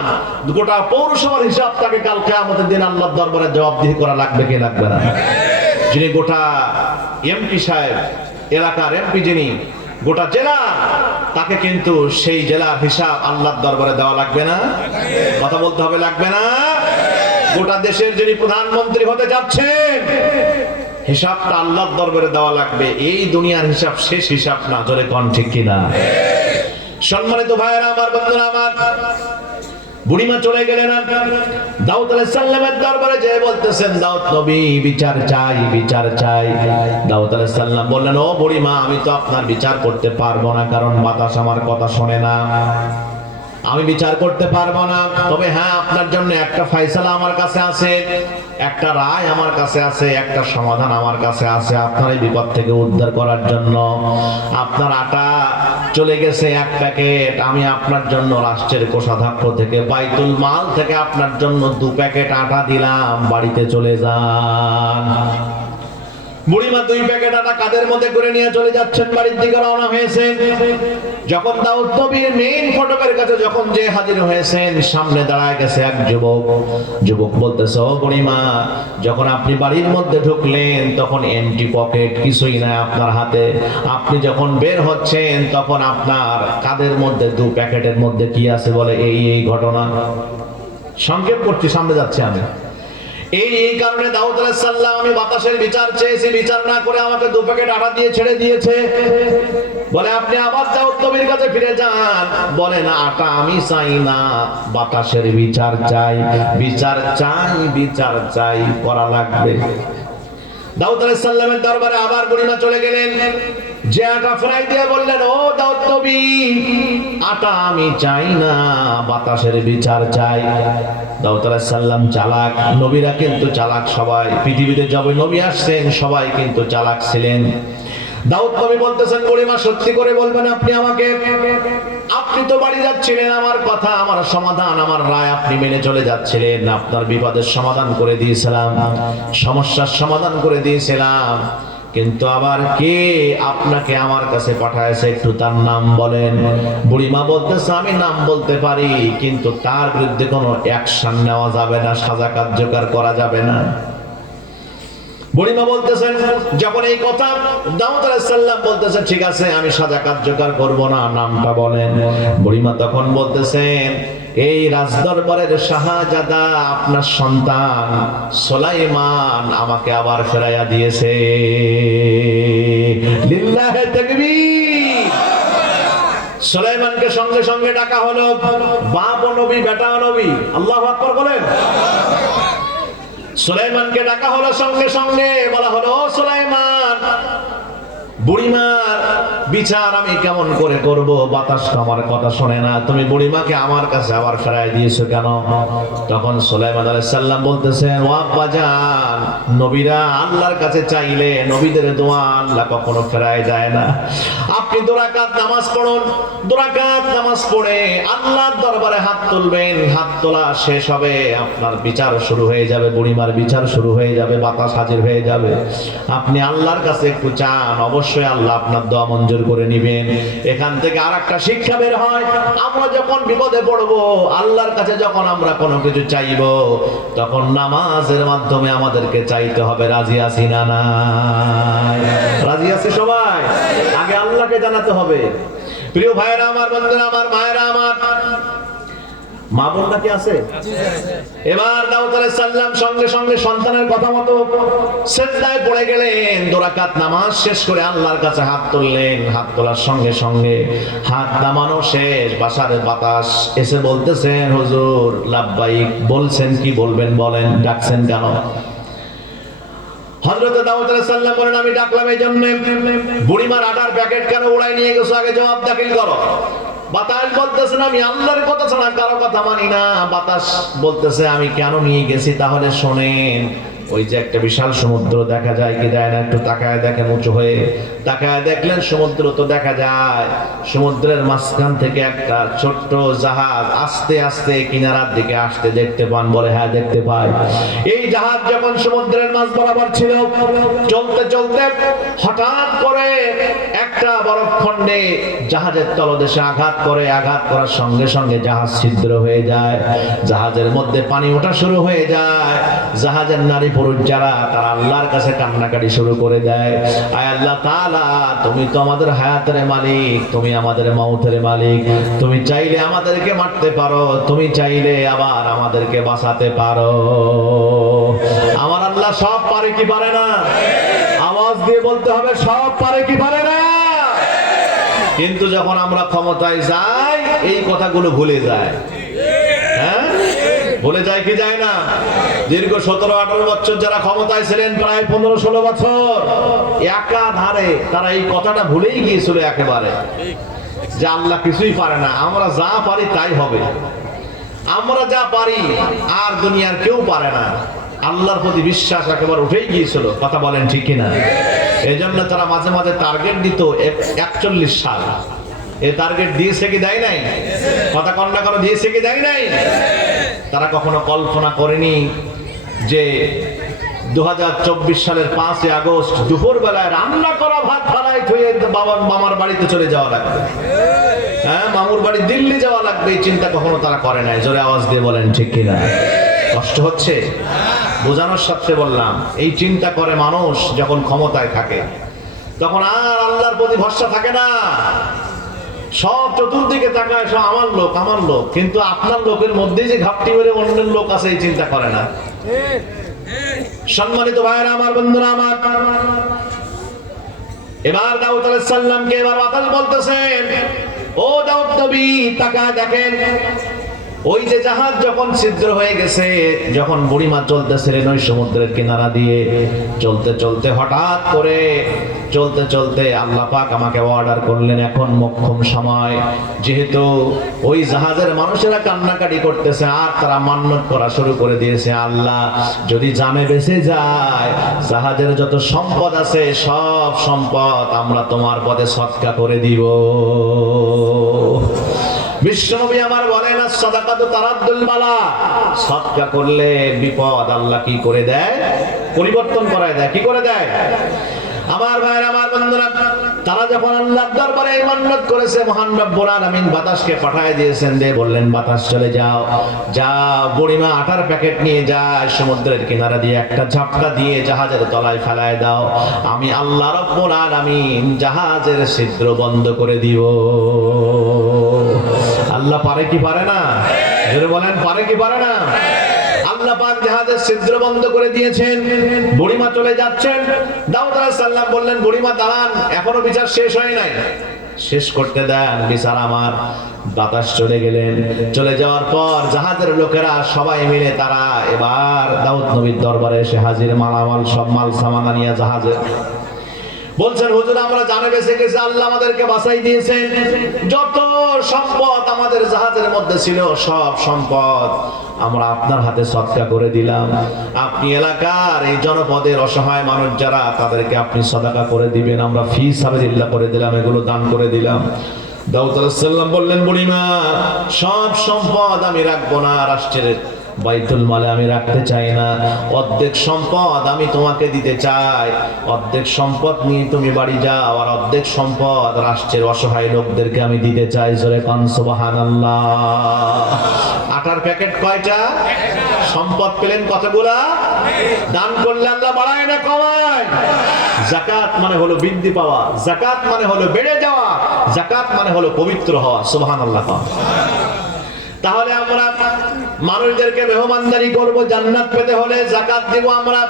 গোটা পৌরসভার হিসাব তাকে কাল কিয়ামতের দিন আল্লাহর দরবারে জবাবদিহি করা লাগবে কি লাগবে না? যিনি গোটা এমপি সাহেব, এলাকার এমপি যিনি, গোটা জেলা, তাকে কিন্তু সেই জেলার হিসাব আল্লাহর দরবারে দেওয়া লাগবে না? কথা বলতে হবে, লাগবে না? গোটা দেশের যিনি প্রধানমন্ত্রী হতে যাচ্ছেন, হিসাবটা আল্লাহর দরবারে দেওয়া লাগবে। এই দুনিয়ার হিসাব শেষ হিসাব না। জোরে কোন ঠিক কিনা? সম্মানিত ভাইয়েরা আমার, বন্ধুরা আমার, বুড়িমা চলে গেলেন। দাউদ আলাইহিস সালামের দরবারে যেয়ে বলতেছেন, দাউদ নবী বিচার চাই, বিচার চাই। দাউদ আলাইহিস সালাম বললেন, ও বুড়িমা, আমি তো আপনার বিচার করতে পারবো না, কারণ বাতাস আমার কথা শোনে না। আমি বিচার করতে পারবো না। তবে হ্যাঁ, আপনার জন্য একটা ফয়সালা আমার কাছে আছে, একটা রায় আমার কাছে আছে, একটা সমাধান আমার কাছে আছে আপনার এই বিপদ থেকে উদ্ধার করার জন্য। আপনার আটা চলে গেছে 1 প্যাকেট, আমি আপনার জন্য রাষ্ট্রের কোষাধ্যক্ষ থেকে, বাইতুল মাল থেকে আপনার জন্য 2 প্যাকেট আটা দিলাম, বাড়িতে চলে যান। বুড়িমা 2 প্যাকেট আটা কাদের মধ্যে করে নিয়ে চলে যাচ্ছেন, বাড়ির দিকে রওনা হয়েছেন। যখন দাউদ নবীর মেইন ফটকের কাছে যখন যে হাজির হয়েছেন, সামনে দাঁড়ায় গেছে এক যুবক। যুবক বলতেছে, ও বুড়িমা, যখন আপনি বাড়ির মধ্যে ঢুকলেন তখন এমটি পকেট, কিছুই নাই আপনার হাতে। আপনি যখন বের হচ্ছেন তখন আপনার কাদের মধ্যে 2 প্যাকেটের মধ্যে কি আছে বলে, এই ঘটনা। সংক্ষেপ করছি, সামনে যাচ্ছে আমি। এই কারণে দাউদ আলাইহিস সালাম, আমি বাতাসের বিচার চেয়েছি, বিচার না করে আমাকে 2 প্যাকেট আটা দিয়ে ছেড়ে দিয়েছে। বলে, আপনি আবার দাউদ নবীর কাছে ফিরে যান। বলে, না, আটা আমি চাই না, বাতাসের বিচার চাই, বিচার চাই, বিচার চাই, করা লাগবে। দাউদ আলাইহিস সালামের দরবারে আবার বুড়িমা চলে গেলেন। যে আটা ফেরাই দিয়ে বললেন, ও দাউদ নবী, আটা আমি চাই না, বাতাসের বিচার চাই। দাউদ আলাইহিস সালাম চালাক, নবীরা কিন্তু চালাক সবাই। পৃথিবীতে যবে নবী আসছেন সবাই কিন্তু চালাক ছিলেন। দাউদ নবী বলতেছেন, বুড়িমা, সত্যি করে বলবেন আপনি আমাকে, আপনি তো বাড়ি যাচ্ছিলেন, আমার কথা, আমার সমাধান, আমার রায় আপনি মেনে চলে যাচ্ছিলেন। আপনার বিপদের সমাধান করে দিয়েছিলাম, সমস্যার সমাধান করে দিয়েছিলাম, কিন্তু আবার কে আপনাকে আমার কাছে পাঠাইছে, একটু তার নাম বলেন। বুড়িমা বলতেছে, আমি নাম বলতে পারি, কিন্তু তার বিরুদ্ধে কোনো অ্যাকশন নেওয়া যাবে না, সাজা কার্যকর করা যাবে না। বুড়িমা বলতেছেন, যখন এই কথা দাউদ আলাইহিস সালাম বলতেছে, ঠিক আছে, আমি সাজা কার্যকর করব না, নামটা বলেন। বুড়িমা তখন বলতেছেন, এই রাজদরবারের শাহজাদা আপনার সন্তান সুলাইমান আমাকে আবার ফেরাইয়া দিয়েছে। লিল্লাহি তাকবীর। সুলাইমানকে সঙ্গে সঙ্গে ডাকা হলো, বাপ নবী, বেটা নবী, আল্লাহু আকবার বলেন। সুলাইমানকে ডাকা হলো, সঙ্গে সঙ্গে বলা হলো, ও সুলাইমান, বুড়িমার বিচার আমি কেমন করে করব, বাতাস আমার কথা শোনে না, তুমি বুড়িমাকে আমার কাছে আবার ফেরাই দিয়েছো কেন? তখন সুলাইমান আলাইহিস সালাম বলতেছেন, ও আব্বাজান, নবীরা আল্লাহর কাছে চাইলে নবীদের দোয়া আল্লাহ কখনো ফেরাই যায় না। আপনি 2 রাকাত নামাজ পড়ুন, 2 রাকাত নামাজ পড়ে আল্লাহর দরবারে হাত তুলবেন, হাত তোলা শেষ হবে, আপনার বিচার শুরু হয়ে যাবে, বুড়িমার বিচার শুরু হয়ে যাবে, বাতাস হাজির হয়ে যাবে। আপনি আল্লাহর কাছে একটু চান, অবশ্যই আল্লাহ আপনার দোয়া মঞ্জুর করে নেবেন। এখান থেকে আরেকটা শিক্ষা বের হয়, আমরা যখন বিপদে পড়ব, আল্লাহর কাছে যখন আমরা কোনো কিছু চাইব, তখন নামাজের মাধ্যমে আমাদেরকে চাইতে হবে, রাজি আছি না নাই? রাজি আছি সবাই? আগে আল্লাহকে জানাতে হবে। প্রিয় ভাইরা আমার, বন্ধুরা আমার, মায়েরা আমার, মা বোন নাকি আছে? এবার দাউদ আলাইহিস সালাম সঙ্গে সঙ্গে সন্তানের কথা মতো সিজদায় পড়ে গেলেন। 2 রাকাত নামাজ শেষ করে আল্লাহর কাছে হাত তুললেন। হাত তোলার সঙ্গে সঙ্গে হাত নামানো শেষ, বাসারে বাতাস এসে বলতেছেন, হুজুর লাব্বাইক। বলছেন কি বলবেন বলেন, ডাকছেন কেন? হযরত দাউদ আলাইহিস সালাম বলেন, আমি ডাকলাম এই জন্য, বুড়িমার আটার প্যাকেট কেন উড়াই নিয়ে গেছো, আগে জবাব দাখিল করো। বাতাস বলতেছে, আমি আল্লাহর কথা ছাড়া কারো কথা মানি না। বাতাস বলতেছে, আমি কেন নিয়ে গেছি তাহলে শোনেন। ওই যে একটা বিশাল সমুদ্র দেখা যায় কি যায় না, একটু তাকায় দেখেন উঁচু হয়ে, তাকায় দেখলেন সমুদ্র তো দেখা যায়। সমুদ্রের মাঝখান থেকে একটা ছোট্ট জাহাজ আস্তে আস্তে কিনারার দিকে আসতে দেখতে পান? বলে হ্যাঁ দেখতে পাই। এই জাহাজ যখন সমুদ্রের মাঝ বরাবর ছিল, চলতে চলতে হঠাৎ করে একটা বরফখণ্ডে জাহাজের তলদেশে আঘাত করে, আঘাত করার সঙ্গে সঙ্গে জাহাজ ছিদ্র হয়ে যায়। জাহাজের মধ্যে পানি ওঠা শুরু হয়ে যায়। জাহাজের নারী পুরুষ যারা, তারা আল্লাহর কাছে কান্নাকাটি শুরু করে দেয়, আয় আল্লাহ তাআলা, তুমি তো আমাদের হায়াতের মালিক, তুমি আমাদের মওতের মালিক। তুমি চাইলে আমাদেরকে মারতে পারো, তুমি চাইলে আবার আমাদেরকে বাঁচাতে পারো। আমার আল্লাহ সব পারে কি পারে না? আওয়াজ দিয়ে বলতে হবে, সব পারে কি পারে না? কিন্তু যখন আমরা ক্ষমতায় যাই এই কথাগুলো ভুলে যায়। হ্যাঁ, ভুলে যায় কি যায় না? দীর্ঘ 17-18 বছর যারা ক্ষমতায় ছিলেন, প্রায় 15-16 বছর, একাধারে তারা এই কথাটা ভুলেই গিয়েছিল একেবারে, যে আল্লাহ কিছুই পারে না, আমরা যা পারি তাই হবে, আমরা যা পারি আর দুনিয়ার কেউ পারে না। আল্লাহর প্রতি বিশ্বাস একেবারে উঠেই গিয়েছিল। কথা বলেন ঠিক কিনা? এই জন্য তারা মাঝে মাঝে টার্গেট দিত 41 সাল। এই টার্গেট দিয়েছে কি দেয় নাই? কথা কন্যা করো, দিয়েছে কি দেয় নাই? তারা কখনো কল্পনা করেনি যে 2024 সালের 5 আগস্ট দুপুর বেলায় রান্না করা ভাত ফালাই থুয়ে বাবার মামার বাড়িতে চলে যাওয়া লাগবে, হ্যাঁ মামুর বাড়ি দিল্লি যাওয়া লাগবে, এই চিন্তা কখনো তারা করে নাই। জোরে আওয়াজ দিয়ে বলেন ঠিক কিনা? কষ্ট হচ্ছে? বোঝানোর সাথে বললাম, এই চিন্তা করে মানুষ যখন ক্ষমতায় থাকে তখন আর আল্লাহর প্রতি ভরসা থাকে না। সব চতুর্দিকে তাকায়, সব আমার লোক আমার লোক, কিন্তু আপনার লোকের মধ্যেই যে ঘাপটি মেরে অন্যের লোক আছে এই চিন্তা করে না। সম্মানিত ভাইরা আমার, বন্ধুরা আমার, এবার দাউদ আলাইহিস সালামকে এবার বাতাস বলতেছেন, ও দাউদ নবী তাকায় দেখেন, ওই যে জাহাজ যখন ছিদ্র হয়ে গেছে, যখন বুড়িমা চলতেছিলেন ওই সমুদ্রের কিনারা দিয়ে, চলতে চলতে হঠাৎ করে চলতে চলতে আল্লাহ পাক আমাকে অর্ডার করলেন, এখন মোক্ষম সময়, যেহেতু ওই জাহাজের মানুষেরা কান্নাকাটি করতেছে আর তারা মান্নত করা শুরু করে দিয়েছে, আল্লাহ যদি জানে বেঁচে যায়, জাহাজের যত সম্পদ আছে সব সম্পদ আমরা তোমার পদে সদকা করে দিব। বিশ্বনবী আমার বলেন, সাদাকাতু তারাদ্দুল বালা, সদকা করলে বিপদ আল্লাহ কি করে দেয়? পরিবর্তন করায় দেয়। কি করে দেয়? আমার ভাইরা আমার, বন্ধুরা, তারা যখন আল্লাহর দরবারে মান্নত করেছে, মহান রব্বুল আলামিন বাতাসকে পাঠিয়ে দিয়েছেন, দিয়ে বললেন বাতাস চলে যাও, যা বুড়িমা আটার প্যাকেট নিয়ে যায় সমুদ্রের কিনারা দিয়ে একটা ঝাপটা দিয়ে জাহাজের তলায় ফেলায় দাও, আমি আল্লাহ রব্বুল আলামিন জাহাজের ছিদ্র বন্ধ করে দিব। আল্লাহ পারে কি পারে না? জোরে বলেন, পারে কি পারে না? আল্লাহ পাক জাহাজের ছিদ্র বন্ধ করে দিয়েছেন, বুড়িমা চলে যাচ্ছেন। দাউদ আলাইহিস সালাম বললেন, বুড়িমা দাঁড়ান, এখনো বিচার শেষ হয় নাই, শেষ করতে দেন বিচার আমার। বাতাস চলে গেলেন, চলে যাওয়ার পর জাহাজের লোকেরা সবাই মিলে তারা এবার দাউদ নবীর দরবারে এসে হাজির, মালামাল সব মাল সামানা নিয়ে জাহাজে বলছেন, হুজুর আমরা জানে বেঁচে গেছি, আল্লাহ আমাদেরকে বাঁচাই দিয়েছেন, যত সম্পদ আমাদের জাহাজের মধ্যে ছিল সব সম্পদ আমরা আপনার হাতে সদকা করে দিলাম। আপনি এলাকার এই জনপদের অসহায় মানুষ যারা, তাদেরকে আপনি সদকা করে দিবেন, আমরা ফি সাবিলিল্লাহ করে দিলাম, এগুলো দান করে দিলাম। দাউদ আলাইহিস সালাম বললেন, বুড়িমা সব সম্পদ আমি রাখবো না, রাষ্ট্রের বাইতুল মালে আমি রাখতে চাই না, অর্ধেক সম্পদ আমি তোমাকে দিতে চাই, অর্ধেক সম্পদ নিয়ে তুমি বাড়ি যাও, আর অর্ধেক সম্পদ রাষ্ট্রের অসহায় লোকদেরকে আমি দিতে চাই। জোরে কান সুবহানাল্লাহ। আটার প্যাকেট কয়টা? সম্পদ পেলেন কতগুলা? দান করলে আল্লাহ বাড়ায় না কমায়? যাকাত মানে হলো বৃদ্ধি পাওয়া, যাকাত মানে হলো বেড়ে যাওয়া, যাকাত মানে হলো পবিত্র হওয়া। সুবহানাল্লাহ। তাহলে আমরা মানুষদেরকে মেহমানদারি করব, জান্নাত পেতে হলে যাকাত দেব আমরা,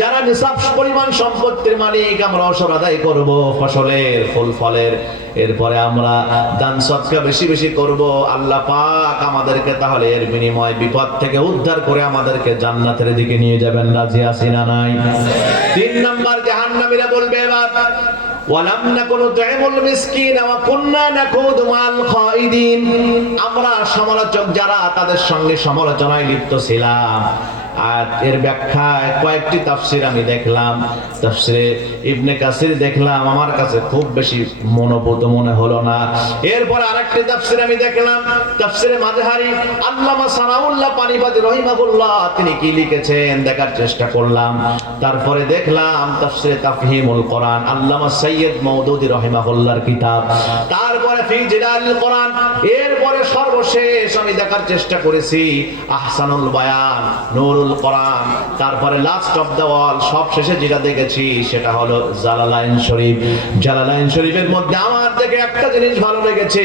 যারা নিসাব পরিমাণ সম্পত্তির মালিক আমরা অসর আদায় করব, ফসলের ফুল ফলের, এরপরে আমরা দান সদকা বেশি বেশি করব। আল্লাহ পাক আমাদেরকে তাহলে এর বিনিময়ে বিপদ থেকে উদ্ধার করে আমাদেরকে জান্নাতের দিকে নিয়ে যাবেন। রাজি আছি না নাই? 3 নাম্বার জাহান্নামীরা বলবে এবার ওয়ালাম নাকুনু তু'ইমুল মিসকিন ওয়া কুননা নাকুদু মাল খাইদিন, আমরা সমালোচক যারা তাদের সঙ্গে সমালোচনায় লিপ্ত ছিলাম। আর এর ব্যাখ্যায় কয়েকটি তাফসীর আমি দেখলাম, তাফসীরে ইবনে কাসির দেখলাম, আমার কাছে খুব বেশি মনোভূত মনে হলো না। এরপর আরেকটি তাফসীর আমি দেখলাম, তাফসীরে মাযহারি আল্লামা সানাউল্লাহ পানিপতি রহিমাহুল্লাহ তিনি কি লিখেছেন দেখার চেষ্টা করলাম। তারপরে দেখলাম তাফসীরে তাফহিমুল কোরআন আল্লামা সাইয়্যিদ মওদুদী রহিমাহুল্লাহর কিতাব, তারপরে ফি জিলালিল কোরআন, এরপরে সর্বশেষ আমি দেখার চেষ্টা করেছি আহসানুল বায়ান, নূরুল কোরআন, তারপরে লাস্ট অফ দ্য ওয়াল, সব শেষে যেটা দেখেছি সেটা হলো জালালাইন শরীফ। জালালাইন শরীফের মধ্যে আমার দেখে একটা জিনিস ভালো লেগেছে,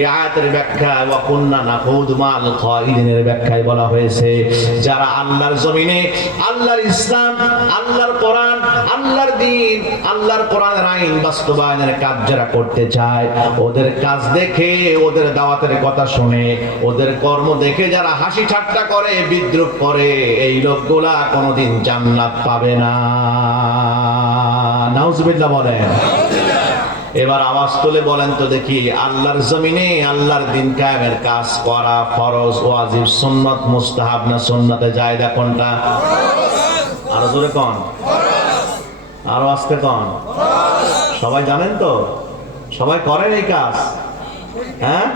এই আয়াতের ব্যাখ্যা ওয়া কুননা নাখুদু মাল খাইদিনের ব্যাখ্যায় বলা হয়েছে যারা আল্লাহর জমিনে আল্লাহর ইসলাম, আল্লাহর কোরআন, আল্লাহর দ্বীন, আল্লাহর কোরআনের আইন বাস্তবায়নের কাজ যারা করতে চায়, ওদের কাজ দেখে, ওদের দাওয়াতের কথা শুনে, ওদের কর্ম দেখে যারা হাসি ঠাট্টা করে, বিদ্রুপ করে, এই লোকগুলা কোনোদিন জান্নাত পাবে না। নাউজুবিল্লাহ বলেন। এবার আওয়াজ তুলে বলেন তো দেখি, আল্লাহর জমিনে আল্লাহর দ্বীন কায়েমের কাজ করা ফরজ, ওয়াজিব, সুন্নাত, মুস্তাহাব না সুন্নাতে জায়েদা কোনটা? আরো জোরে কোন, আরো আস্তে কোন। সবাই জানেন তো? সবাই করেন এই কাজ? হ্যাঁ,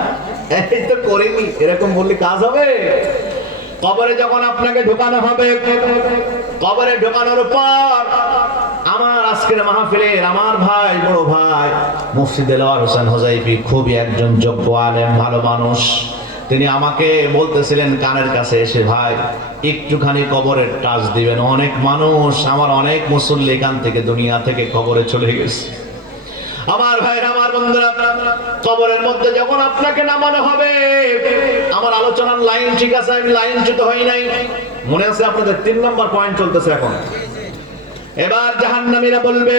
এই তো করিনি এরকম বললে কাজ হবে? কবরে যখন আপনাকে ঢোকানো হবে, কবরে ঢোকানোর পর আমার আজকের মাহফিলের আমার ভাই, বড় ভাই মুফতি দেলোয়ার হোসেন হোজাইফি, খুবই একজন যোগ্য আলেম, ভালো মানুষ, তিনি আমাকে বলতেছিলেন কানের কাছে এসে, ভাই একটুখানি কবরের টাচ দিবেন, অনেক মানুষ, আমার অনেক মুসল্লি এখান থেকে দুনিয়া থেকে কবরে চলে গেছে। আমার ভাইরা, আমার বন্ধুরা, কবরের মধ্যে যখন আপনাকে নামানো হবে, আমার আলোচনার লাইন ঠিক আছে, আমি লাইনচ্যুত হই নাই, মনে আছে আপনাদের? 3 নম্বর পয়েন্ট চলতেছে এখন। এবার জাহান্নামীরা বলবে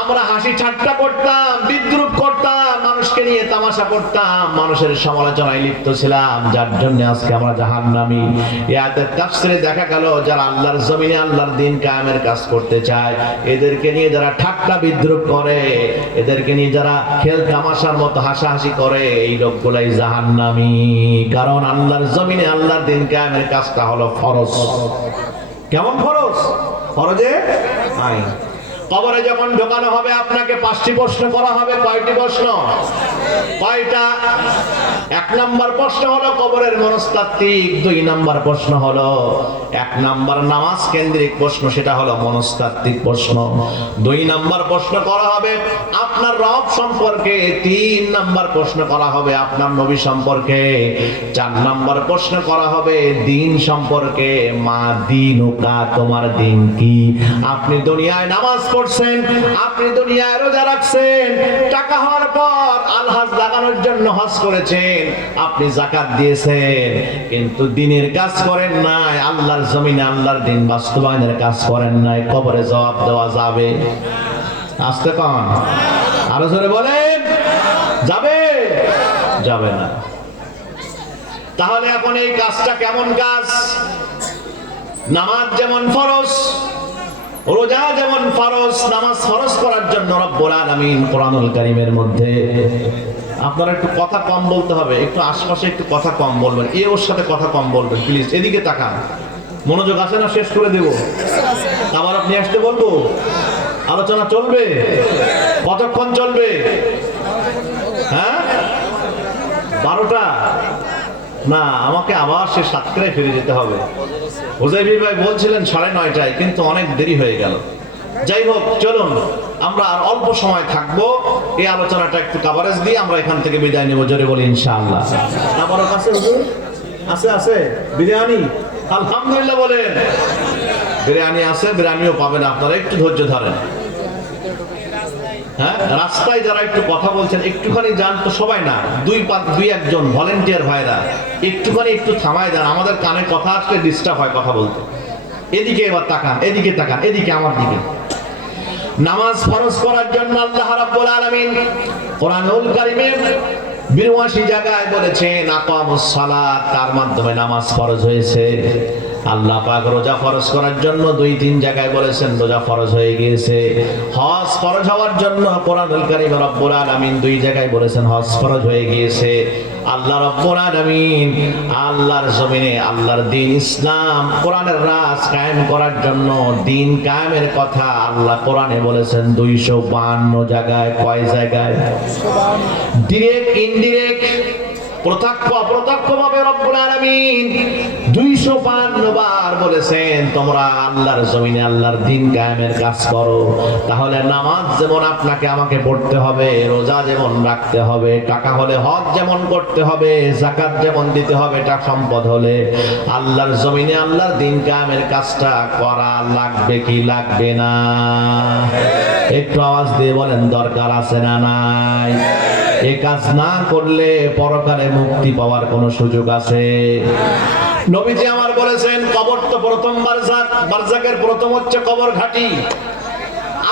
আমরা হাসি ঠাট্টা করতাম, বিদ্রুপ করতাম, মানুষকে নিয়ে তামাশা করতাম, মানুষের সমালোচনায় লিপ্ত ছিলাম, যার জন্য আজকে আমরা জাহান্নামী। এই আয়াতের তাফসীরে দেখা গেল যারা আল্লাহর জমিনে আল্লাহর দ্বীন কায়েমের কাজ করতে চায়, এদেরকে নিয়ে যারা ঠাট্টা বিদ্রুপ করে, এদেরকে নিয়ে যারা খেল তামাশার মতো হাসাহাসি করে, এই লোকগুলাই জাহান্নামী। কারণ আল্লাহর জমিনে আল্লাহর দ্বীন কায়েমের কাজটা হলো ফরজ। কেমন ফরজ? ফরজে আইন। কবরে যখন ঢোকানো হবে আপনাকে 5টি প্রশ্ন করা হবে। কয়টি প্রশ্ন? কয়টা? 1 নাম্বার প্রশ্ন হলো কবরের মনস্তাত্ত্বিক, 2 নাম্বার প্রশ্ন হলো 1 নাম্বার নামাজ কেন্দ্রিক প্রশ্ন, সেটা হলো মনস্তাত্ত্বিক প্রশ্ন। 2 নাম্বার প্রশ্ন করা হবে আপনার রব সম্পর্কে, 3 নাম্বার প্রশ্ন করা হবে আপনার নবী সম্পর্কে, 4 নাম্বার প্রশ্ন করা হবে দ্বীন সম্পর্কে। মা দীনুকা, তোমার দ্বীন কি? আপনি দুনিয়ায় নামাজ পড়ছেন, আপনি দুনিয়ায় রোজা রাখছেন, টাকা হওয়ার পর আল হজ লাগানোর জন্য হজ করেছেন, আপনি যাকাত দিয়েছেন, কিন্তু দ্বীনের কাজ করেন নাই, আল্লাহর জমিনে আল্লাহর দ্বীন বাস্তবায়নের কাজ করেন নাই, কবরে জবাব দেওয়া যাবে? আসতে কন, আরো জোরে বলেন, যাবে? যাবে না। তাহলে এখন এই কাজটা কেমন কাজ? নামাজ যেমন ফরজ, রোজা যেমন ফরজ, নামাজ ফরজ করার জন্য রব্বুল আলামিন কোরআনুল কারীমের মধ্যে, আপনারা একটু কথা কম বলতে হবে, একটু আশপাশে একটু কথা কম বলবেন, ওর সাথে কথা কম বলবেন প্লিজ, এদিকে তাকান। মনোযোগ আছে না? শেষ করে দেব, আবার আপনি আসতে বলবো? আলোচনা চলবে? কতক্ষণ চলবে? হ্যাঁ, 12টা না, আমাকে আবার সে 7টায় ফিরে যেতে হবে। হুজাইফি ভাই বলছিলেন 9:30টায়, কিন্তু অনেক দেরি হয়ে গেল। যাই হোক, চলুন আমরা আর অল্প সময় থাকবো, এই আলোচনাটা একটু কভারেজ দিয়ে আমরা এখান থেকে বিদায় নেব। জোরে বলি ইনশাআল্লাহ। আমার কাছে হুজুর আছে? আছে বিরিয়ানি? আলহামদুলিল্লাহ বলেন। বিরিয়ানি আছে, বিরিয়ানিও পাবেন আপনারা, একটু ধৈর্য ধরেন। হ্যাঁ, রাস্তায় যারা একটু কথা বলছেন একটুখানি যান তো, সবাই না, দুই একজন ভলেন্টিয়ার ভাইরা একটুখানি একটু থামায় দেন, আমাদের কানে কথা আসলে ডিস্টার্ব হয় কথা বলতে। এদিকে এবার তাকান, এদিকে তাকান, এদিকে আমার দিকে। নামাজ ফরজ করার জন্য আল্লাহ রাব্বুল আলামিন কোরআনুল কারীমে 82 জায়গায় বলেছেন আকামুস সালাত, তার মাধ্যমে নামাজ ফরজ হয়েছে। আল্লাহ পাক রোজা ফরজ করার জন্য 2-3 জায়গায় বলেছেন রোজা ফরজ হয়ে গিয়েছে। হজ ফরজ হওয়ার জন্য কোরআনুল কারীমে রব্বুল আলামিন 2 জায়গায় বলেছেন হজ ফরজ হয়ে গিয়েছে। আল্লাহ রাব্বুল আলামিন আল্লাহর জমিনে আল্লাহর দ্বীন ইসলাম কোরআনের রাজ কায়েম করার জন্য দ্বীন কায়েমের কথা আল্লাহ কোরআনে বলেছেন 252 জায়গায়। কয় জায়গায়? ডিরেক্ট ইনডিরেক্ট, প্রত্যক্ষ অপ্রত্যক্ষভাবে রব্বুল আলামিন 252 বার বলেছেন তোমরা আল্লাহর জমিনে আল্লাহর দ্বীন কায়েমের কাজ করো। তাহলে নামাজ যেমন আপনাকে আমাকে পড়তে হবে, রোজা যেমন রাখতে হবে, টাকা হলে হজ যেমন করতে হবে, যাকাত যেমন দিতে হবে, টাকা সম্পদ হলে আল্লাহর জমিনে আল্লাহর দ্বীন কায়েমের কাজটা করা লাগবে কি লাগবে না? একটু আওয়াজ দিয়ে বলেন দরকার আছে না নাই? এই কাজ না করলে পরকালে মুক্তি পাওয়ার কোনো সুযোগ আছে? নবীজি আমার বলেছেন কবর তো প্রথম বারজাক, বারজাকের প্রথম হচ্ছে কবর ঘাটি।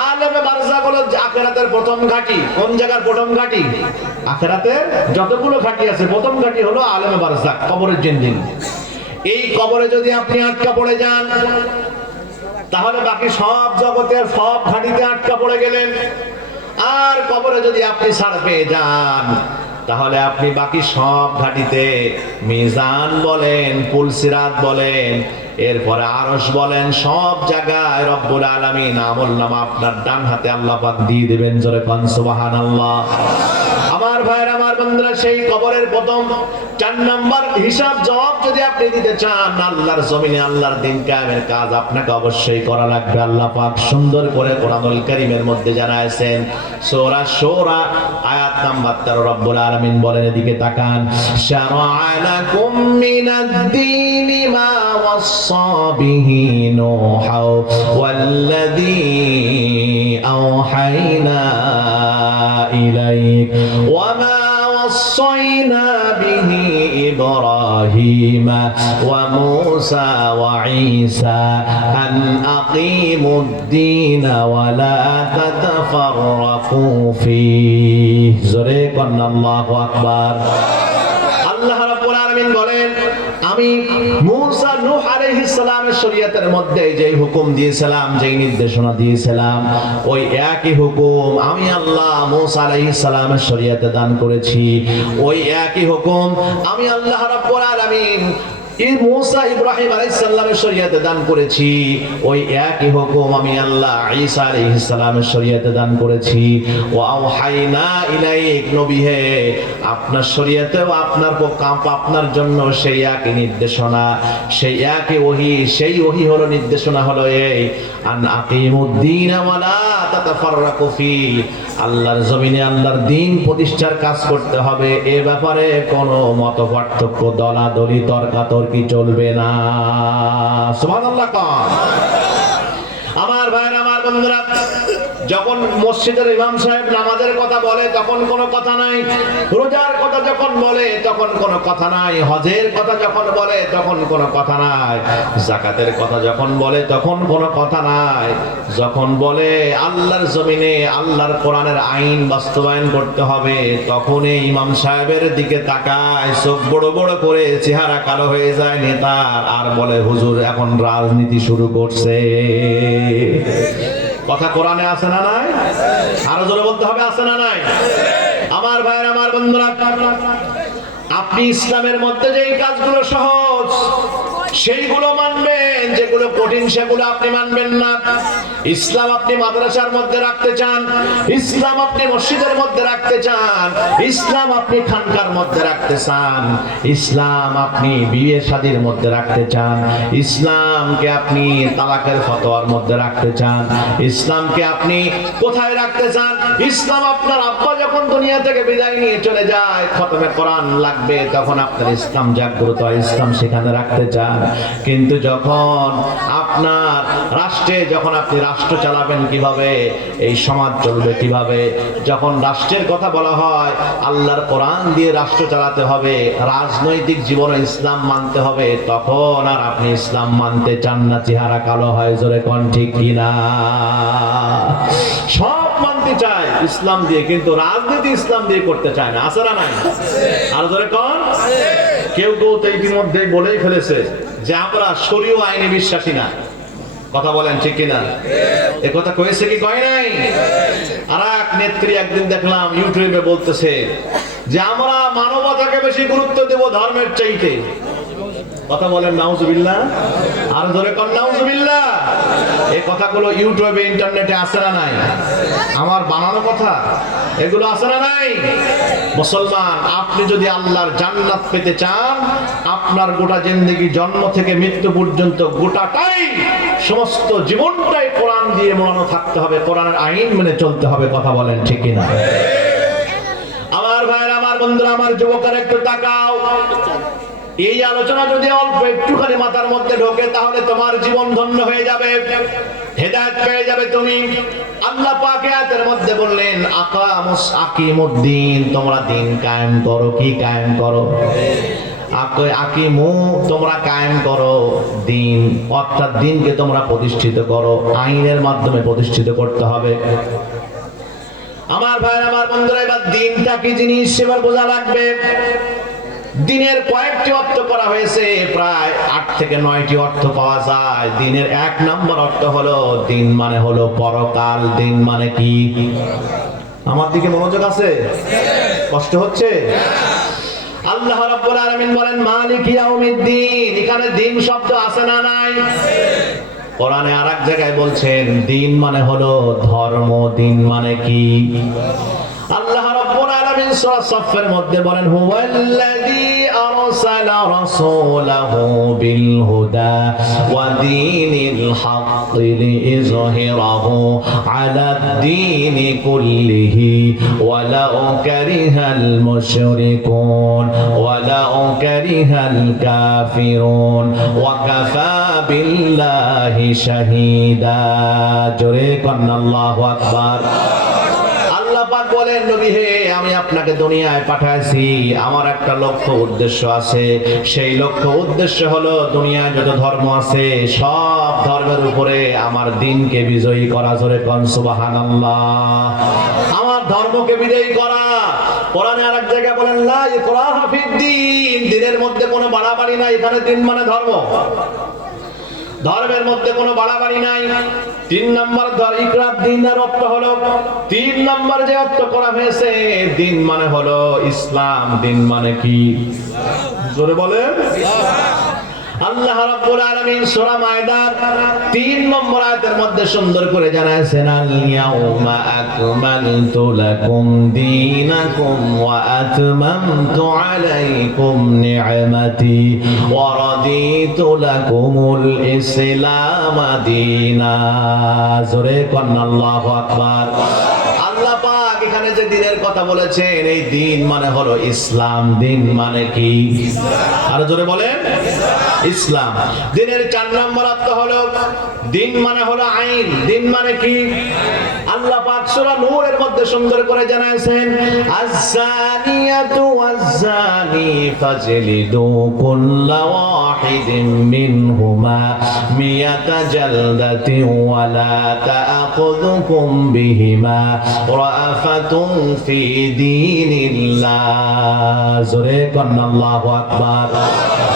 আলেমে বারজাক হলো আখিরাতের প্রথম ঘাটি। কোন জায়গার প্রথম ঘাটি? আখিরাতের যতগুলো ঘাটি আছে প্রথম ঘাটি হলো আলেমে বারজাক, কবরের জিন্দিগি। এই কবরে যদি আপনি আটকা পড়ে যান তাহলে বাকি সব জগতের সব ঘাটিতে আটকা পড়ে গেলেন। আর কবরে যদি আপনি ছাড় পেয়ে যান তাহলে আপনি বাকি সব ঘাটিতে মিজান বলেন, পুলসিরাত বলেন, এরপরে আরশ বলেন, সব জায়গায় রব্বুল আলামিন আমলনামা আপনার ডান হাতে আল্লাহ পাক দিয়ে দিবেন। জোরে কোন সুবহানাল্লাহ। আমার ভাইরা, আমার বন্ধুরা, সেই কবরের প্রথম 4 নাম্বার হিসাব জবাব যদি আপনি দিতে চান আল্লাহর জমিনে আল্লাহর দ্বীন কায়েমের কাজ আপনাকে অবশ্যই করা লাগবে। আল্লাহ পাক সুন্দর করে কোরআনুল কারীমের মধ্যে জানাইছেন, সূরা শূরা আয়াত নাম্বার 13 রব্বুল আলামিন বলেন, এদিকে তাকান, শারা'a লাকুম মিনাদ-দীনি মা ওয়াসসা বিহি নূহা ওয়াল্লাযী আওহাইনা ইলাইক ওয়া মা وصينا به إبراهيم وموسى وعيسى أن أقيموا الدين ولا تتفرقوا فيه. زريقنا الله أكبر. আল্লাহ রাব্বুল আলামিন বলেন, আমি মূসা নূহ আলাইহিস সালামের শরীয়তের মধ্যে যেই হুকুম দিয়েছিলাম, যেই নির্দেশনা দিয়েছিলাম, ওই একই হুকুম আমি আল্লাহ মূসা আলাইহিস সালামের শরীয়তে দান করেছি। ওই একই হুকুম আমি আল্লাহ রাব্বুল আলামিন মূসা ইব্রাহিম আলাইহিস সালামের শরীয়তে দান করেছি। ওই একই হুকুম আমি আল্লাহ ঈসা আলাইহিস সালামের শরীয়তে দান করেছি। ওয়া আওহাইনা ইলাইক, নবী হে, আপনার শরীয়তেও আপনার জন্য সেই একই নির্দেশনা, সেই একই ওহী, সেই ওহী হলো নির্দেশনা হলো এই, আন আকিমুদ্দীন ওয়া লা তাতাফাররাকু ফি, আল্লাহর জমিনে আল্লাহর দ্বীন প্রতিষ্ঠার কাজ করতে হবে। এ ব্যাপারে কোনো মত পার্থক্য, দলাদলি, তর্কাতর্কি চলবে না। সুবহানাল্লাহ। আমার ভাইরা, আমার বন্ধুরা, যখন মসজিদের ইমাম সাহেব নামাজের কথা বলে তখন কোনো কথা নাই, রোজার কথা যখন বলে তখন কোনো কথা নাই, হজের কথা যখন বলে তখন কোনো কথা নাই, যাকাতের কথা যখন বলে তখন কোনো কথা নাই। যখন বলে আল্লাহর জমিনে আল্লাহর কোরআনের আইন বাস্তবায়ন করতে হবে তখনই ইমাম সাহেবের দিকে তাকায়, চোখ বড় বড় করে, চেহারা কালো হয়ে যায় নেতার, আর বলে হুজুর এখন রাজনীতি শুরু করছে। কথা কোরআনে আছে না নাই? আরো জোরে বলতে হবে, আছে না নাই? আমার ভাইয়ের, আমার বন্ধুরা, আপনি ইসলামের মধ্যে যে কাজগুলো সহজ সেইগুলো মানবেন, যেগুলো কঠিন সেগুলো আপনি মানবেন না। ইসলাম আপনি মাদ্রাসার মধ্যে রাখতে চান, ইসলাম আপনি মসজিদের মধ্যে রাখতে চান, ইসলাম আপনি খানকার মধ্যে রাখতে চান, ইসলাম আপনি বিয়ে শাদীর মধ্যে রাখতে চান, ইসলামকে আপনি তালাকের ফতোয়ার মধ্যে রাখতে চান, ইসলামকে আপনি কোথায় রাখতে চান? ইসলাম আপনার আব্বা যখন দুনিয়া থেকে বিদায় নিয়ে চলে যায়, খতমে কোরআন লাগবে, তখন আপনার ইসলাম জাগ্রত, ইসলাম সেখানে রাখতে চান। কিন্তু যখন আপনার রাষ্ট্রে যখন আপনি রাষ্ট্র চালাবেন কিভাবে, এই সমাজ চলবে কিভাবে, যখন রাষ্ট্রের কথা বলা হয় আল্লাহর কোরআন দিয়ে রাষ্ট্র চালাতে হবে, রাজনৈতিক জীবনে ইসলাম মানতে হবে, তখন আর আপনি ইসলাম মানতে চান না, চেহারা কালো হয়। জোরে কোন ঠিক কিনা? সব মানতে চায় ইসলাম দিয়ে, কিন্তু রাজনীতি ইসলাম দিয়ে করতে চায় না। আছে না নাই? আর জোরে কোন? কেউ কেউ তো ইতিমধ্যে বলেই ফেলেছে যে আমরা শরীয় আইনে বিশ্বাসী না। কথা বলেন ঠিক কিনা? এ কথা কয়েছে কি কয় নাই? আর এক নেত্রী একদিন দেখলাম ইউটিউবে বলতেছে যে আমরা মানবতাকে বেশি গুরুত্ব দেব ধর্মের চাইতে। কথা বলেন নাউজুবিল্লাহ। আর ধরে কোন নাউজুবিল্লাহ। এই কথাগুলো ইউটিউবে ইন্টারনেটে আছে না নাই? আমার বানানো কথা, এগুলো আছে না নাই? মুসলমান, আপনি যদি আল্লাহর জান্নাত পেতে চান, আপনার গোটা জিন্দেগি জন্ম থেকে মৃত্যু পর্যন্ত গোটাটাই, সমস্ত জীবনটাই কোরআন দিয়ে মোড়ানো থাকতে হবে, কোরআনের আইন মেনে চলতে হবে। কথা বলেন ঠিক কিনা? আমার ভাইরা, আমার বন্ধুরা, আমার যুবকেরা, একটু তাকাও। এই আলোচনা যদি অল্প একটুখানি মাথার মধ্যে ঢোকে, তাহলে তোমার জীবন ধন্য হয়ে যাবে, হেদায়েত পেয়ে যাবে তুমি। আল্লাহ পাক আয়াতের মধ্যে বললেন আকিমুদ্দিন, তোমরা দিন কায়েম করো। কি কায়েম করো? আকিমু, তোমরা কায়েম করো দিন, অর্থাৎ দিনকে তোমরা প্রতিষ্ঠিত করো, আইনের মাধ্যমে প্রতিষ্ঠিত করতে হবে। আমার ভাই, আমার বন্ধুরা, এবার দিনটা কি জিনিস এবার বোঝা লাগবে। দিনের কয়েকটি অর্থ করা হয়েছে, প্রায় 8 থেকে 9টি অর্থ পাওয়া যায়। দিনের 1 নম্বর অর্থ হলো, দিন মানে হলো পরকাল। দিন মানে কি? আমার দিকে মনোযোগ আছে? কষ্ট হচ্ছে? আল্লাহ রাব্বুল আলামিন বলেন মালিক ইয়াউমিদ্দিন। এখানে দিন শব্দ আছে না নাই? কোরআনে আরেক জায়গায় বলছেন দিন মানে হলো ধর্ম। দিন মানে কি? আল্লাহ রাব্বুল আলামিন সূরা সাফের মধ্যে বলেন হুয়াল্লাযী আরসালা রাসূলাহু বিল হুদা ওয়া দীনিল হাক্কি লিইযহিরাহু আলাদ-দীনি কুল্লিহি ওয়ালাউ কারিহাল মুশরিকুন ওয়ালাউ কারিহাল কাফিরুন ওয়া কাফা বিল্লাহি শাহীদা। জোরে কোন আল্লাহু আকবার। বলেন নবী হে, আমি আপনাকে দুনিয়ায় পাঠাইছি, আমার একটা লক্ষ্য উদ্দেশ্য আছে। সেই লক্ষ্য উদ্দেশ্য হলো দুনিয়ায় যত ধর্ম আছে সব ধর্মের উপরে আমার দিনকে বিজয়ী করা। জোরে কোন সুবহানাল্লাহ। আমার ধর্মকে বিজয়ী করা। কোরআনে আরেক জায়গায় বলেন লা ইকরাহা ফিদ-দীন, দিনের মধ্যে কোনো বাড়াবাড়ি নাই। এখানে দিন মানে ধর্ম, ধর্মের মধ্যে কোনো বাড়াবাড়ি নাই। 3 নম্বর ইকরার দিনের অর্থ হলো, 3 নম্বর যে অর্থ করা হয়েছে, দিন মানে হলো ইসলাম। দিন মানে কি? জোরে বলেন। আল্লাহ রাব্বুল আলামিন সূরা মায়দার 3 নম্বর আয়াতের মধ্যে সুন্দর করে জানাইছেন আল ইয়াউমা আকমালতু লাকুম দীনাকুম ওয়া আতমামতু আলাইকুম নি'মাতি ওয়া রাদিতু লাকুমুল ইসলাম দীনা। জোরে কোন আল্লাহু আকবার। আল্লাহ পাক এখানে যে দিনের কথা বলেছেন, এই দিন মানে হলো ইসলাম। দিন মানে কি? আর জোরে বলেন ইসলাম। দিনের 4 নম্বর অর্থ হলো, দিন মানে হলো আইন। দিন মানে কি? আল্লাহ পাক সূরা নূরের মধ্যে সুন্দর করে জানাইছেন আয-যানিয়াতু ওয়াজ-যানি ফাজলিদু কুল্লা ওয়াহিদিন মিনহুমা মিয়াতা জালদাতি ওয়া লা তা'খুযুকুম বিহিমা রা'ফাতুন ফি দীনিল্লাহ। জোরে কোন আল্লাহু আকবার।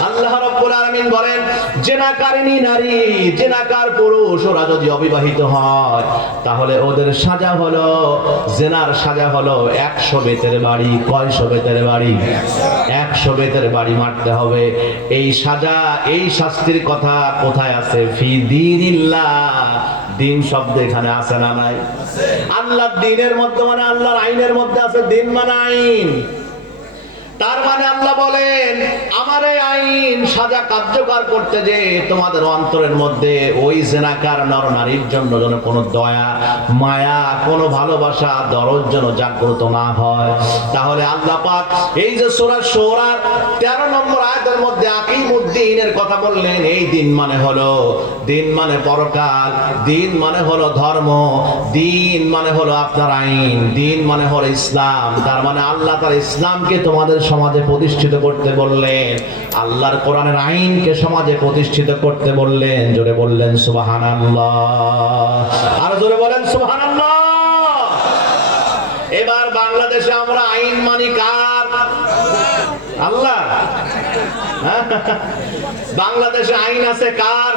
আল্লাহ রাব্বুল আলামিন বলেন জেনাকারিনী নারী, জেনাকার পুরুষ, ওরা যদি অবিবাহিত হয় তাহলে ওদের সাজা হলো, জেনার সাজা হলো 100 বেতের বাড়ি। কয়শো বেতের বাড়ি? 100 বেতের বাড়ি মারতে হবে। এই সাজা, এই শাস্তির কথা কোথায় আছে? ফি দীনিল্লাহ। দিন শব্দ এখানে আছে না নাই? আল্লাহর দ্বীনের মধ্যে মানে আল্লাহর আইনের মধ্যে আছে দিন মানে আইন। তার মানে আল্লাহ বলেন আমার এই আইন সাজা কার্যকর করতে যে তোমাদের অন্তরের মধ্যে ওই জেনাকার নরনারীর জন্য যেন কোনো দয়া মায়া কোনো ভালোবাসা দরদ যেন জাগ্রত না হয়, তাহলে আল্লাহ পাক এই যে সূরা শুরার 13 নম্বর আয়াতের মধ্যে আকিমুদ্দিনের কথা বললেন। এই দিন মানে হলো, দিন মানে পরকাল, দিন মানে হলো ধর্ম, দিন মানে হলো আপনার আইন, দিন মানে হলো ইসলাম। তার মানে আল্লাহ তার ইসলামকে তোমাদের সমাজে প্রতিষ্ঠিত করতে বললেন, আল্লাহর কোরআনের আইনকে সমাজে প্রতিষ্ঠিত করতে বললেন। জোরে বললেন সুবহানাল্লাহ, আর জোরে বলেন সুবহানাল্লাহ। এবার বাংলাদেশে আমরা আইন মানি কার? আল্লাহ। বাংলাদেশে আইন আছে কার?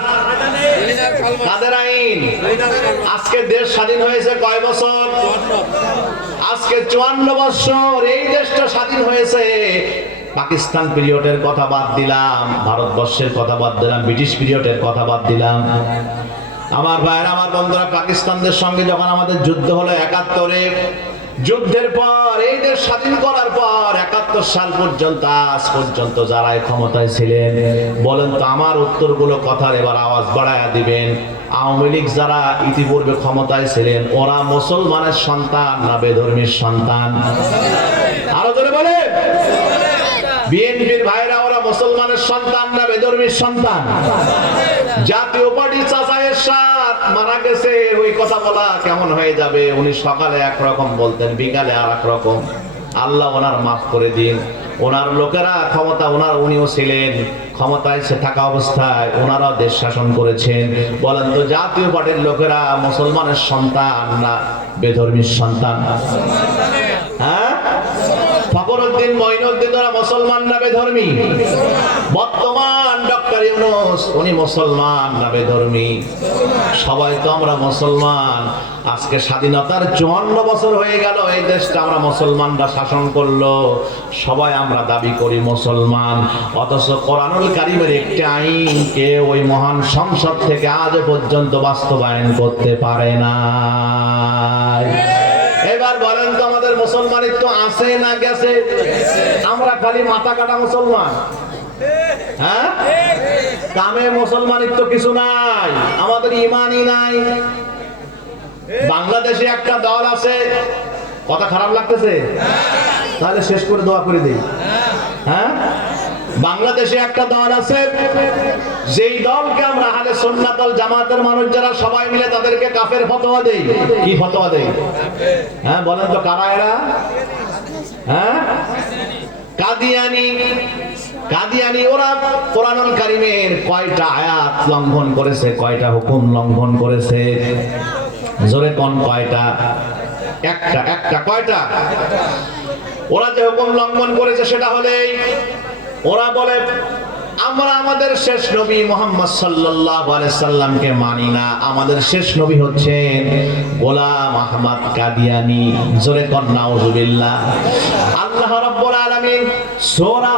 কাদের আইন? আজকে দেশ স্বাধীন হয়েছে কয় বছর? আজকে 54 বছর এই দেশটা স্বাধীন হয়েছে। পাকিস্তান পিরিয়ডের কথা বাদ দিলাম, ভারতবর্ষের কথা বাদ দিলাম, ব্রিটিশ পিরিয়ডের কথা বাদ দিলাম। আমার ভাইরা, আমার বন্ধুরা, পাকিস্তানদের সঙ্গে যখন আমাদের যুদ্ধ হলো 71-এ, যুদ্ধের পর এই দেশ স্বাধীন করার পর 71 সাল পর্যন্ত আজ পর্যন্ত যারা ক্ষমতায় ছিলেন, বলেন তো আমার উত্তরগুলো কথার এবার আওয়াজ বাড়ায়া দিবেন। আওয়ামী লীগ যারা ইতিপূর্বে ক্ষমতায় ছিলেন, ওরা মুসলমানের সন্তান না বেধর্মীর সন্তান? আরো জোরে বলে। বিএনপির ভাইরা ওরা মুসলমানের সন্তান না বেধর্মীর সন্তান? জাতীয় পার্টি চাচা এরশাদ মারা গেছে, ওই কথা বলা কেমন হয়ে যাবে? উনি সকালে একরকম বলতেন, বিকালে আর এক রকম। আল্লাহ ওনার মাফ করে দিন। ওনার লোকেরা ক্ষমতা, উনিও ছিলেন ক্ষমতায় থাকা অবস্থায়, ওনারাও দেশ শাসন করেছেন। বলেন তো জাতীয় পার্টির লোকেরা মুসলমানের সন্তান না বেধর্মীর সন্তান? হ্যাঁ, ফখরুদ্দিন মঈনুদ্দিন ওরা মুসলমান না বেধর্মী? বর্তমান ডক্টর ইউনূস উনি মুসলমান না বেধর্মী? সবাই তো আমরা মুসলমান। আজকে স্বাধীনতার 54 বছর হয়ে গেল, এই দেশটা আমরা মুসলমানরা শাসন করলো, সবাই আমরা দাবি করি মুসলমান। অথচ কোরআনুল কারীমের একটি আইনকে ওই মহান সংসদ থেকে আজ পর্যন্ত বাস্তবায়ন করতে পারে না। এবার বলেন তো আমাদের মুসলমানিত্ব আছে না গেছে? আমরা খালি মাথা কাটা মুসলমান, হ্যাঁ, কামে মুসলমানিত্ব কিছু নাই, আমাদের ইমানই নাই। বাংলাদেশে একটা দল আছে, কথা খারাপ লাগতেছে? তাহলে শেষ করে দোয়া করে দিই। হ্যাঁ, বাংলাদেশে একটা দল আছে, যেই দলকে আমরা আহলে সুন্নাত ওয়াল জামাতের মানুষ যারা সবাই মিলে তাদেরকে কাফের ফতোয়া দেই। কি ফতোয়া দেই? হ্যাঁ, বলেন তো কারা এরা? হ্যাঁ, কাদিয়ানি। কাদিয়ানি ওরা কোরআনুল কারীমের কয়টা আয়াত লঙ্ঘন করেছে, কয়টা হুকুম লঙ্ঘন করেছে? জোরে কোন কয়টা? একটা। কয়টা? ওরা যে হুকুম লঙ্ঘন করেছে সেটা হলেই ওরা বলে আমরা আমাদের শেষ নবী মুহাম্মদ সাল্লাল্লাহু আলাইহি সাল্লামকে মানি না, আমাদের শেষ নবী হচ্ছেন গোলাম আহমদ কাদিয়ানী। জোরে কোন নাউজুবিল্লাহ। আল্লাহ রাব্বুল আলামিন সূরা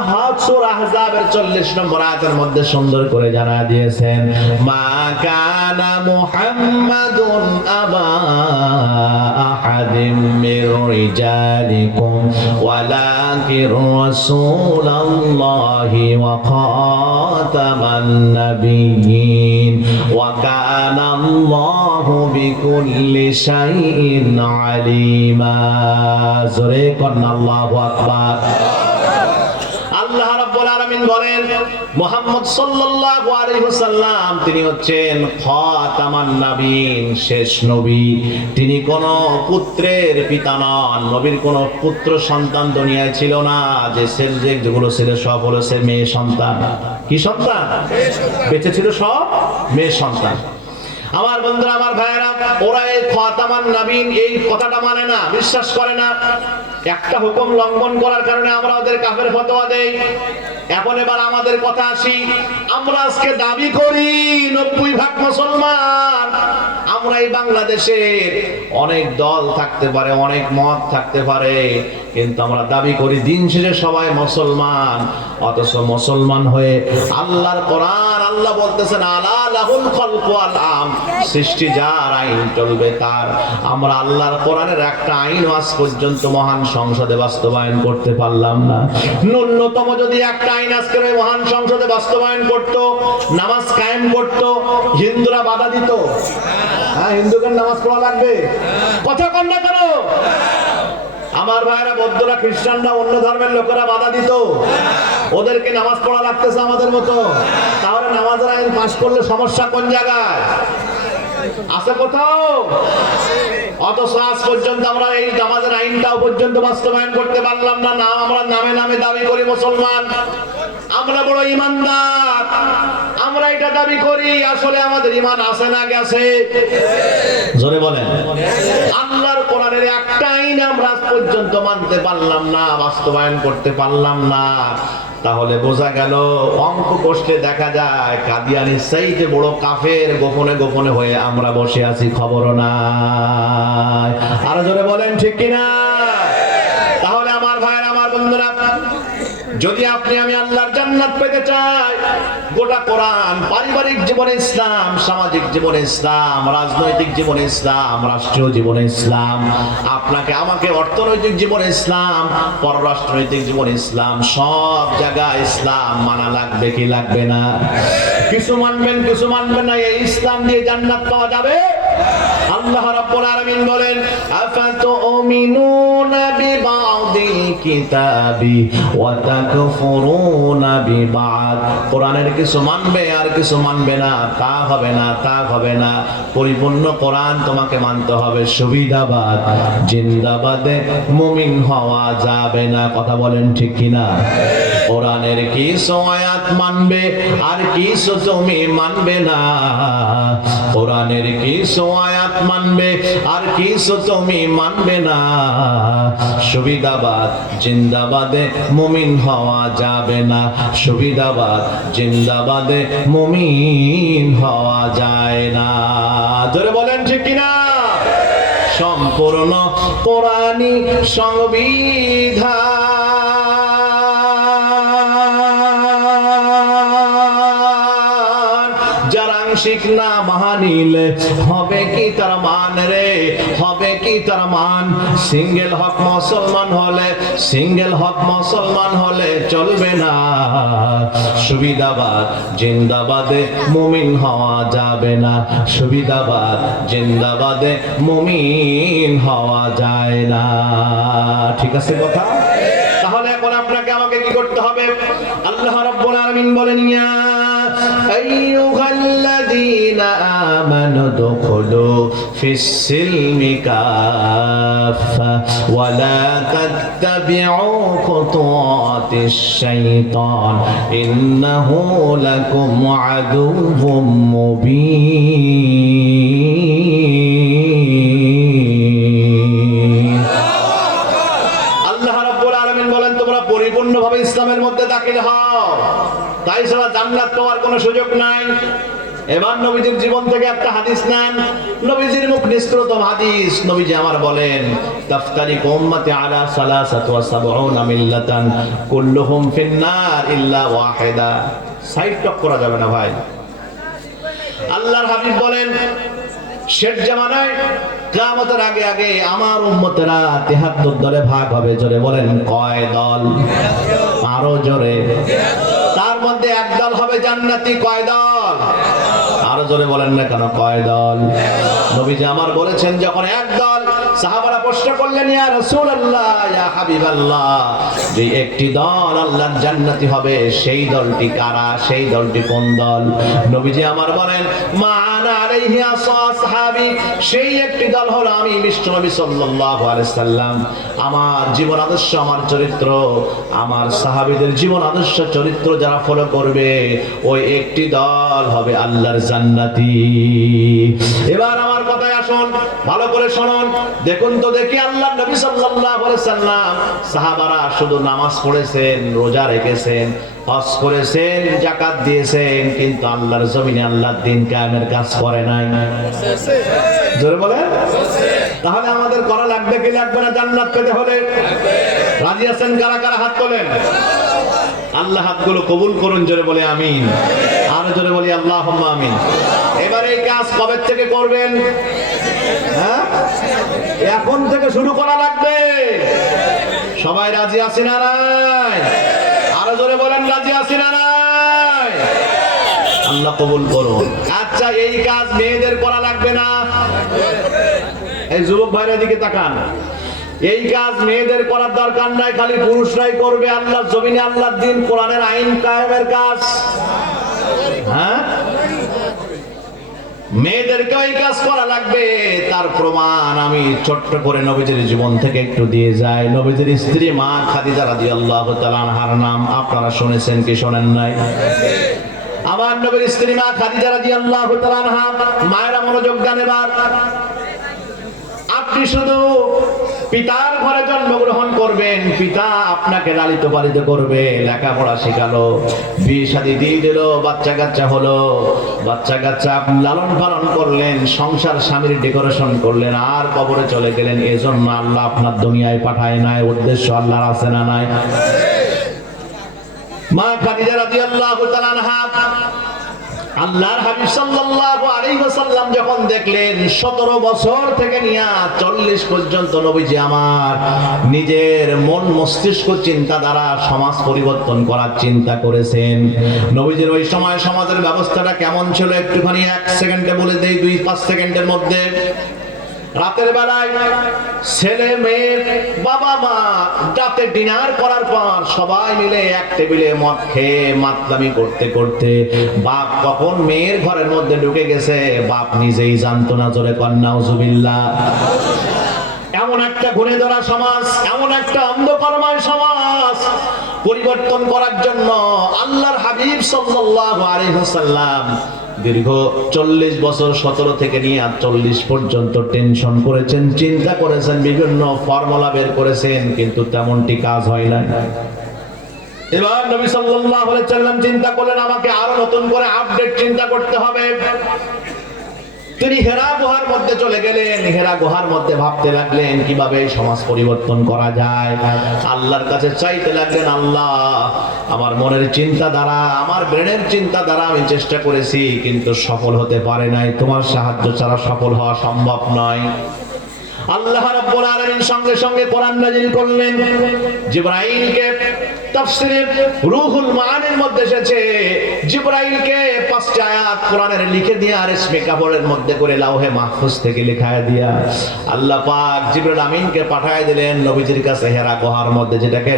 আহজাবের 40 নম্বর আয়াতের মধ্যে সুন্দর করে জানা দিয়েছেন, মা কানা মুহাম্মাদুন আবা আহাদিম মির রিজালিকুম ওয়ালাকিন রাসূলুল্লাহি ওয়া খাতামান নাবিয়্যিন ওয়া কানা আল্লাহু বিকুল্লি শাইইন আলিমা। জোরে কোন আল্লাহু আকবার। আল্লাহ রাব্বুল আলামিন বলেন মুহাম্মদ সাল্লাল্লাহু আলাইহি ওয়াসাল্লাম তিনি হচ্ছেন খাতামান নবীন, শেষ নবী। তিনি কোন পুত্রের পিতা নন, নবীর কোন পুত্র সন্তান দুনিয়ায় ছিল না। যে ছেলে যেগুলো ছিল সব হলো সে মেয়ে সন্তান। কি সন্তান? বেঁচে ছিল সব মেয়ে সন্তান। আমার বন্ধুরা, আমার ভাইয়েরা, ওরা এই খাতামান নবীন এই কথাটা মানে না, বিশ্বাস করে না। একটা হুকুম লঙ্ঘন করার কারণে আমরা ওদের কাফের ফতোয়া দেই। এখন এবার আমাদের কথা আসি, আমরা আজকে দাবি করি 90% মুসলমান। আমরা এই বাংলাদেশে অনেক দল থাকতে পারে, অনেক মত থাকতে পারে, কিন্তু আমরা দাবি করি দিন শেষে সবাই মুসলমান, অথচ মুসলমান হয়ে আল্লাহর কোরআন, আল্লাহ বলতেছেন আলা লাহুল খালকু ওয়াল আমর, সৃষ্টি যার, আইন চলবে তার। আমরা আল্লাহর কোরআনের একটা আইন আজ পর্যন্ত মহান সংসদে বাস্তবায়ন করতে পারলাম না। ন্যূনতম যদি একটা আইন আজকের ওই মহান সংসদে বাস্তবায়ন করত, নামাজ কায়েম করত, হিন্দুরা বাধা দিত? হ্যাঁ, হিন্দুকে নামাজ পড়া লাগবে, কথা কন না কেন? আমার ভাইরা, বৌদ্ধরা, খ্রিস্টানরা, অন্য ধর্মের লোকেরা বাধা দিত? ওদেরকে নামাজ পড়া লাগতেছে আমাদের মতো। তাহলে নামাজের আইন পাশ করলে সমস্যা কোন জায়গায় আছে? কোথাও। অথচ আজ পর্যন্ত আমরা এই নামাজের আইনটাও পর্যন্ত বাস্তবায়ন করতে পারলাম না। না, আমরা নামে নামে দাবি করি মুসলমান, আমরা বড় ইমানদার, আমরা এটা দাবি করি। আসলে আমাদের ইমান আছে না গেছে? জোরে বলেন। আল্লাহর কোরআনের একটা আইন আমরা আজ পর্যন্ত মানতে পারলাম না, বাস্তবায়ন করতে পারলাম না। তাহলে বোঝা গেল, অঙ্ক কষলে দেখা যায় কাদিয়ানি চাইতে বড় কাফের গোপনে গোপনে হয়ে আমরা বসে আছি, খবরও নাই। আরো জোরে বলেন ঠিক কিনা? তাহলে আমার ভাইয়ের, আমার বন্ধুরা, যদি আপনি আমি আল্লাহর জান্নাত পেতে চাই, গোটা কোরআন পারিবারিক জীবনে ইসলাম, সামাজিক জীবনে ইসলাম, রাজনৈতিক জীবনে ইসলাম, রাষ্ট্রীয় জীবনে ইসলাম, আপনাকে আমাকে অর্থনৈতিক জীবনে ইসলাম, পররাষ্ট্রনৈতিক জীবনে ইসলাম, সব জায়গায় ইসলাম মানা লাগবে কি লাগবে না? কিছু মানবেন, কিছু মানবেন না, এই ইসলাম দিয়ে জান্নাত পাওয়া যাবে? আল্লাহ রাব্বুল আলামিন বলেন, আফাতুমিনুনা বিবাদিল কিতাবি ওয়া তাকফুরুনা বিবাদ। কোরআনের কিছু মানবে আর কিছু মানবে না, তা হবে না, তা হবে না। পরিপূর্ণ কোরআন তোমাকে মানতে হবে। সুবিধাবাদ জিন্দাবাদে মুমিন হওয়া যাবে না। কথা বলেন ঠিক কিনা? কোরআনের কিছু আয়াত মানবে আর কিছু তুমি মানবে না। কোরআনের কিছু আয়াত মানবে আর কিছু তুমি মানবে না। সুবিধাবাদ জিন্দাবাদে মুমিন হওয়া যাবে না। সুবিধাবাদ জিন্দাবাদে মুমিন হওয়া যায় না। ধরে বলেন ঠিক কিনা? সম্পূর্ণ কোরআনী সংবিধান যারা আংশিক না মানিলে হবে কি তার মান রে? হবে কি তার মান? সিঙ্গেল হক মুসলমান হলে, সিঙ্গেল হক মুসলমান হলে চলবে না। সুবিধাবাদ জিন্দাবাদে মুমিন হওয়া যাবে না। সুবিধাবাদ জিন্দাবাদে মুমিন হওয়া যায় না। ঠিক আছে কথা? তাহলে এখন আপনাকে আমাকে কি করতে হবে? আল্লাহ রাব্বুল আলামিন বলেন, ইয়া আইয়ুহাল্লাযীনা আমানু দুখুলু ফিস-সিলমি কাফা ওয়া লা তাত্তাবিউ খুতুওয়াতিশ শাইতান ইন্নাহু লাকুম আদুউম মুবিন। আল্লাহ রাব্বুল আলামিন বলেন, তোমরা পরিপূর্ণভাবে ইসলামের মধ্যে দাখিল হও, তাই ছাড়া জান্নাত পাওয়ার কোনো সুযোগ নাই। এবার নবীজির জীবন থেকে একটা হাদিস নেন, নবীজির মুখ নিঃসৃত হাদিস। নবীজি আমার বলেন, তাফতারিকু উম্মতি আলা 73 মিল্লাতান কুল্লুহুম ফিন্নার ইল্লা ওয়াহিদা। সাইড টক করা যাবে না ভাই। আল্লাহর হাবিব বলেন, শেষ জামানায় কিয়ামতের আগে আগে আমার উম্মতেরা 73 দলে ভাগ হবে। জোরে বলেন কয় দল? আরো জোরে। তার মধ্যে এক দল হবে জান্নাতি। কয় দল? আরো জোরে বলেন না কেন, কয় দল? নবীজি আমার বলেছেন, যখন এক দল, সাহাবারা প্রশ্ন করলেন, ইয়া রাসূলুল্লাহ, ইয়া হাবিবাল্লাহ, যে একটি দল আল্লাহর জান্নাতি হবে, সেই দলটি কারা? সেই দলটি কোন দল? নবীজি আমার বলেন, মা আনা আলাইহি আসহাবি, সেই একটি দল হলো আমি বিশ্বনবী সাল্লাল্লাহু আলাইহি সাল্লাম। আমার জীবন আদর্শ, আমার চরিত্র, আমার সাহাবীদের জীবন আদর্শ চরিত্র যারা ফলো করবে, ওই একটি দল হবে আল্লাহর জান্নাতি। এবার আমার কথায় আসুন, ভালো করে শুনুন। দেখুন তো দেখি, আল্লাহর নবী সাল্লাল্লাহু আলাইহি সাল্লাম, সাহাবারা শুধু নামাজ পড়েছেন, রোজা রেখেছেন, হজ করেছেন, যাকাত দিয়েছেন, কিন্তু আল্লাহর জমিনে আল্লাহর দ্বীন কায়েমের কাজ করে নাই। জোরে বলেন। তাহলে আমাদের করা লাগবে লাগবে কি লাগবে না জান্নাত পেতে হলে? রাজি আছেন কারা কারা? হাত তোলেন। আল্লাহ হাতগুলো কবুল করুন, জোরে বলে আমিন। আর জোরে বলি আল্লাহুম্মা আমিন। এবারে এই কাজ কবে থেকে করবেন? হ্যাঁ, এখন থেকে শুরু করা লাগবে। সবাই রাজি আছি না নাই? আরো জোরে বলেন রাজি আছি না নাই? আল্লাহ কবুল করুন। আচ্ছা, এই কাজ মেয়েদের করা লাগবে না? এই যুবক ভাইরা দিকে তাকান। এই কাজ মেয়েদের করার দরকার নাই, খালি পুরুষরাই করবে। আল্লাহর জমিনে আল্লাহর দ্বীন কোরআনের আইন কায়েমের কাজ। হ্যাঁ, মেয়েদেরকে এই কাজ করা লাগবে। তার প্রমাণ আমি ছোট্ট করে নবীজির জীবন থেকে একটু দিয়ে যাই। নবীজির স্ত্রী মা খাদিজা রাদিয়াল্লাহু তাআলা আনহার নাম আপনারা শুনেছেন কি শোনেন নাই? আমার নবীর স্ত্রী মা খাদিজা রাদিয়াল্লাহু তাআলা আনহা। মায়েরা মনোযোগ দেন এবার। আপনি শুধু পিতার ঘরে জন্মগ্রহণ করবেন, পিতা আপনাকে লালিত পালিত করবে, লেখাপড়া শেখালো, বিয়ে শাদী দিয়ে দিল, বাচ্চা কাচ্চা হলো, বাচ্চা কাচ্চা আপনি লালন পালন করলেন, সংসার স্বামীর ডেকোরেশন করলেন, আর কবরে চলে গেলেন। এজন্য আল্লাহ আপনার দুনিয়ায় পাঠায় নাই। উদ্দেশ্য আল্লাহর আছে না নাই? মা খাদিজা রাদিয়াল্লাহু তাআলা আনহা আল্লাহর হাবিব সাল্লাল্লাহু আলাইহি ওয়াসাল্লাম যখন দেখলেন 17 বছর থেকে নিয়ে 40 পর্যন্ত নবীজি আমার নিজের মন মস্তিষ্ক চিন্তা দ্বারা সমাজ পরিবর্তন করার চিন্তা করেছেন। নবীজির ওই সময় সমাজের ব্যবস্থাটা কেমন ছিল একটুখানি 1 সেকেন্ডে বলে দেই, 2-5 সেকেন্ডের মধ্যে। রাতের বেলায় ছেলে মেয়ে বাবা মা রাতে ডিনার করার পর সবাই মিলে এক টেবিলে মদ খেয়ে মাতলামি করতে করতে বাপ কখন মেয়ের ঘরের মধ্যে ঢুকে গেছে বাপ নিজেই জানতো না। জোরে কর নাউজুবিল্লাহ। এমন একটা ঘুরে ধরা সমাজ, এমন একটা অন্ধকর্মময় সমাজ পরিবর্তন করার জন্য আল্লাহর হাবিব সাল্লাল্লাহু আলাইহি ওয়াসাল্লাম দীর্ঘ 40 বছর 17 থেকে নিয়ে 40 পর্যন্ত টেনশন করেছেন, চিন্তা করেছেন, বিভিন্ন ফর্মুলা বের করেছেন, কিন্তু তেমনটি কাজ হয় না। এবার নবী সাল্লাল্লাহু আলাইহি ওয়াসাল্লাম চিন্তা করলেন আমাকে আরো নতুন করে আপডেট চিন্তা করতে হবে। তিনি হেরা গুহার মধ্যে চলে গেলেন। হেরা গুহার মধ্যে ভাবতে লাগলেন কিভাবে সমাজ পরিবর্তন করা যায়। আল্লাহর কাছে চাইতে লাগলেন, আল্লাহ আমার মনের চিন্তা দ্বারা, আমার ব্রেনের চিন্তা দ্বারা আমি চেষ্টা করেছি, কিন্তু সফল হতে পারে নাই। তোমার সাহায্য ছাড়া সফল হওয়া সম্ভব নয়। আল্লাহ রাব্বুল আলামিন সঙ্গে সঙ্গে কোরআন নাযিল করলেন। জিবরাইলকে তাফসীরে রূহুল মাআনির মধ্যে এসেছে, জিবরাইলকে 5টি আয়াত কোরআনের লিখে দিয়া আর ইসমে কাপড়ের মধ্যে করে লাউহে মাহফুজ থেকে লেখায় দিয়া আল্লাহ পাক জিবরাইল আমিনকে পাঠায় দিলেন নবীজির কাছে হেরা গুহার মধ্যে, যেটাকে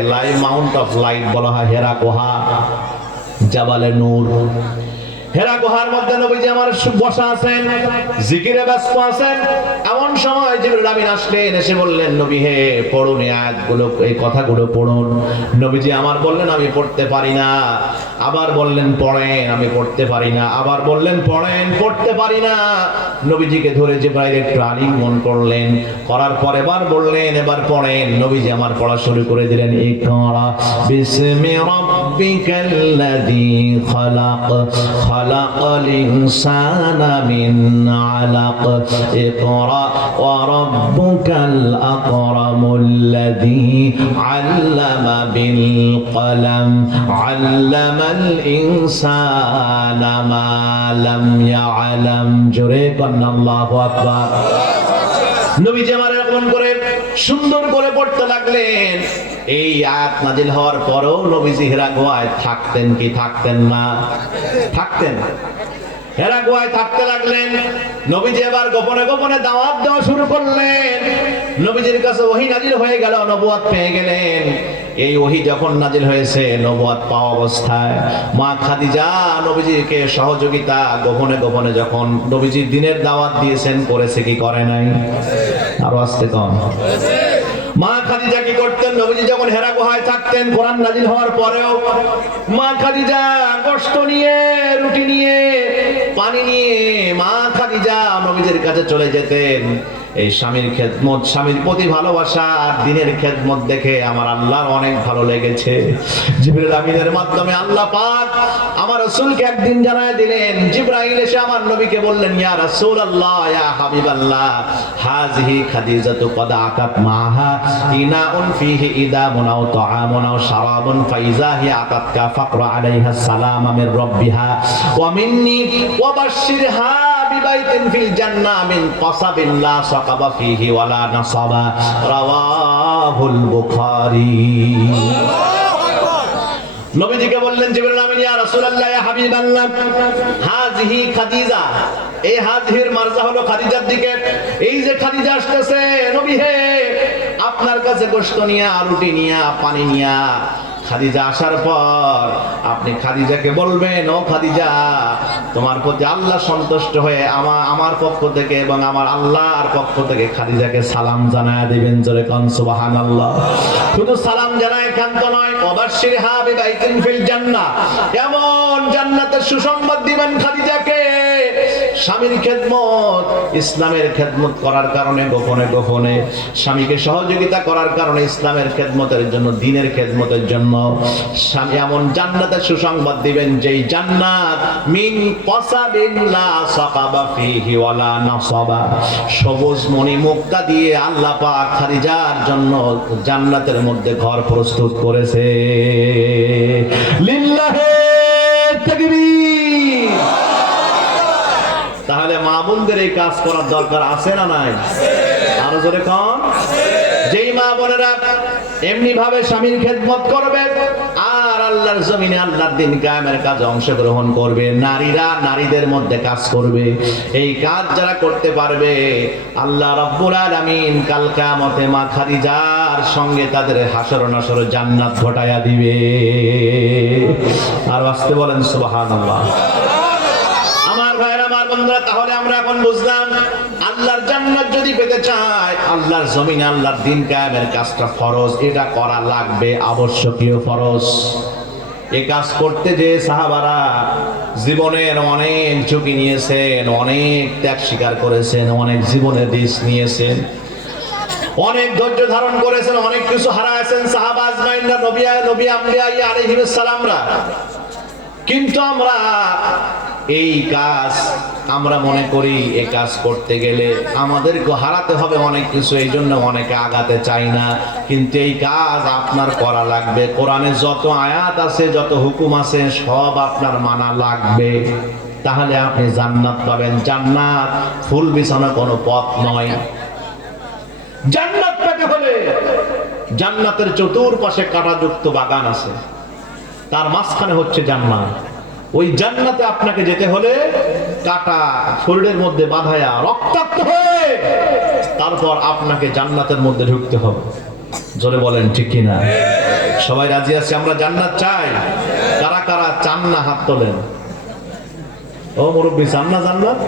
মাউন্ট অফ লাইট বলা হয়। হেরা গুহা, জাবালে নূর। হেরা গুহার মধ্যে নবীজি আমার বসা আছেন, জিকিরে ব্যস্ত আছেন। এমন সময় জিবরাইল আমিন আসলেন, এসে বললেন, নবী হে পড়ুন এই আয়াতগুলো, এই কথাগুলো পড়ুন। নবীজি আমার বললেন আমি পড়তে পারি না। আবার বললেন পড়েন, আমি পড়তে পারি না। আবার বললেন পড়েন, পড়তে পারি না। নবীজিকে ধরে জিবরাইল একটু আলিঙ্গন করলেন, করার পর এবার বললেন এবার পড়েন। নবীজি আমার পড়া শুরু করে দিলেন। ইকরা বিসমি রাব্বিকাল্লাযী খালাক খালাকাল ইনসানা মিন আলাক ইকরা ওয়া রাব্বুকাল আকরামুল্লাযী আল্লামা বিল কলম আল্লামাল ইনসানা মা লাম ইয়ালাম। জোরে কন্না আল্লাহু আকবার। নবীজি আমার এরকম করে সুন্দর করে পড়তে লাগলেন। এই আয়াত নাজিল হওয়ার পরেও নবীজি হেরা গুহায় থাকতেন কি থাকতেন না? থাকতেন। হেরা গুহায় থাকতে লাগলেন। নবীজি এবার গোপনে গোপনে দাওয়াত দেওয়া শুরু করলেন। নবীজির কাছে ওহী নাজিল হয়ে গেল, নবুয়ত পেয়ে গেলেন। এই ওহী যখন নাজিল হয়েছে নবুয়ত পাওয়া অবস্থায় মা খাদিজা নবীজিকে সহযোগিতা গোপনে গোপনে যখন নবীজি দ্বীনের দাওয়াত দিয়েছেন, করেছে কি করে নাই? আরো আসতে কম। মা খাদিজা কি করতেন? নবীজি যখন হেরা গুহায় থাকতেন, কোরআন নাজিল হওয়ার পরেও মা খাদিজা গোশত নিয়ে, রুটি নিয়ে, পানি নিয়ে মা খাদিজা নবীজির কাছে চলে যেতেন। এই স্বামীর খেদমত, স্বামীর প্রতি ভালোবাসা আর দ্বীনের খেদমত দেখে আমার আল্লাহর অনেক ভালো লেগেছে। জিবরাইল আমিনের মাধ্যমে আল্লাহ পাক আমার রাসূলকে একদিন জানায় দিলেন। জিবরাইল এসে আমার নবীকে বললেন, ইয়া রাসূলুল্লাহ, ইয়া হাবিবাল্লাহ, হাযিহি খাদিজাতু কদ আকাত মাহা ইনাউন ফিহি ইদামুন আও তাআমুন আও শারাবুন ফাইযা হিয়া আকাতকা ফাকরা আলাইহা সালামা মির রাব্বিহা ওয়া মিন্নি ওয়া বাশশিরহা বিবাইতিন ফিল জান্নাহ মিন কাসাবিন লা সাকাবা ফিহি ওয়ালা নাসাবা। রাওয়াহুল বুখারী। নবীজিকে বললেন জিবরাইল আমিন, ইয়া রাসূলুল্লাহ, ইয়া হাবিবাল্লাহ, হাযিহি খাদিজা, এই হাযিহির মারজা হলো খাদিজার দিকে। এই যে খাদিজা আসতেছে, নবী হে, আপনার কাছে গোশত নিয়া, রুটি নিয়া, পানি নিয়া। খাদিজা আসার পর আপনি খাদিজাকে বলবেন, ও খাদিজা, তোমার প্রতি আল্লাহ সন্তুষ্ট হয়ে আমার পক্ষ থেকে এবং আমার আল্লাহর পক্ষ থেকে খাদিজাকে সালাম জানায় দিবেন। জোরে কোন সুবহানাল্লাহ। শুধু সালাম জানায় ক্ষান্ত নয়, ওয়াবাশশিরহা বিবাইতিন ফিল জান্নাহ, এমন জান্নাতের সুসংবাদ দিবেন খাদিজাকে। স্বামীর খেদমত, ইসলামের খেদমত করার কারণে গোপনে গোপনে স্বামীকে সহযোগিতা করার কারণে ইসলামের খেদমতের জন্য, দ্বীনের খেদমতের জন্য স্বামী এমন জান্নাতের সুসংবাদ দিবেন যেই জান্নাত মিন কাসাবিন লা সাকাবা ফিহি ওয়ালা নাসাবা, সবুজ মণি মুক্তা দিয়ে আল্লাহ পাক খাদিজার জন্য জান্নাতের মধ্যে ঘর প্রস্তুত করেছে। লিল্লাহি তাকবীর। তাহলে মা বোনদের এই কাজ করার দরকার আছে না নাই? আরো জোরে কোন। যেই মা বোনেরা এমনি ভাবে স্বামীর খেদমত করবে আর আল্লাহর জমিনে আল্লাহর দ্বীন কায়েমের কাজে অংশগ্রহণ করবে, নারীরা নারীদের মধ্যে কাজ করবে, এই কাজ যারা করতে পারবে, আল্লাহ রাব্বুল আলামিন কাল কিয়ামতে মা খাদিজার সঙ্গে তাদের হাসর নাসর জান্নাত ঘটায়া দিবে। আর আসতে বলেন সুবহানাল্লাহ। আমার ভাইরা, আমার বন্ধুরা, তাহলে আমরা এখন বুঝলাম আল্লাহর জান্নাত যদি পেতে চাই, আল্লাহর জমিনে আল্লাহর দ্বীন কায়েমের কাজটা ফরজ, এটা করা লাগবে, আবশ্যকীয় ফরজ। এই কাজ করতে যে সাহাবারা জীবনের অনেক ঝুঁকি নিয়েছেন, অনেক ত্যাগ স্বীকার করেছেন, অনেক জীবনের রিস্ক নিয়েছেন, অনেক ধৈর্য ধারণ করেছেন, অনেক কিছু হারাইছেন সাহাবা আজমাইনরা, নবী আম্বিয়া আলাইহিস সালামরা। কিন্তু আমরা এই কাজ, আমরা মনে করি এই কাজ করতে গেলে আমাদেরকে হারাতে হবে অনেক কিছু, এই জন্য অনেকে আগাতে চাই না। কিন্তু এই কাজ আপনার করা লাগবে। কোরআনে যত আয়াত আছে, যত হুকুম আছে, সব আপনার মানা লাগবে, তাহলে আপনি জান্নাত পাবেন। জান্নাত ফুল বিছানো কোনো পথ নয়। জান্নাত পেতে হলে জান্নাতের চতুর্পাশে কাঁটাযুক্ত বাগান আছে, তার মাঝখানে হচ্ছে জান্নাত। ওই জান্নাতে আপনাকে যেতে হলে কাঁটা শরীরের মধ্যে বাঁধায়া রক্তাক্ত হয়ে তারপর আপনাকে জান্নাতের মধ্যে ঢুকতে হবে। জোরে বলেন ঠিক কিনা? সবাই রাজি আছে? আমরা জান্নাত চাই? কারা কারা চান না হাত তোলেন। ও মুরব্বী, চান না জান্নাত?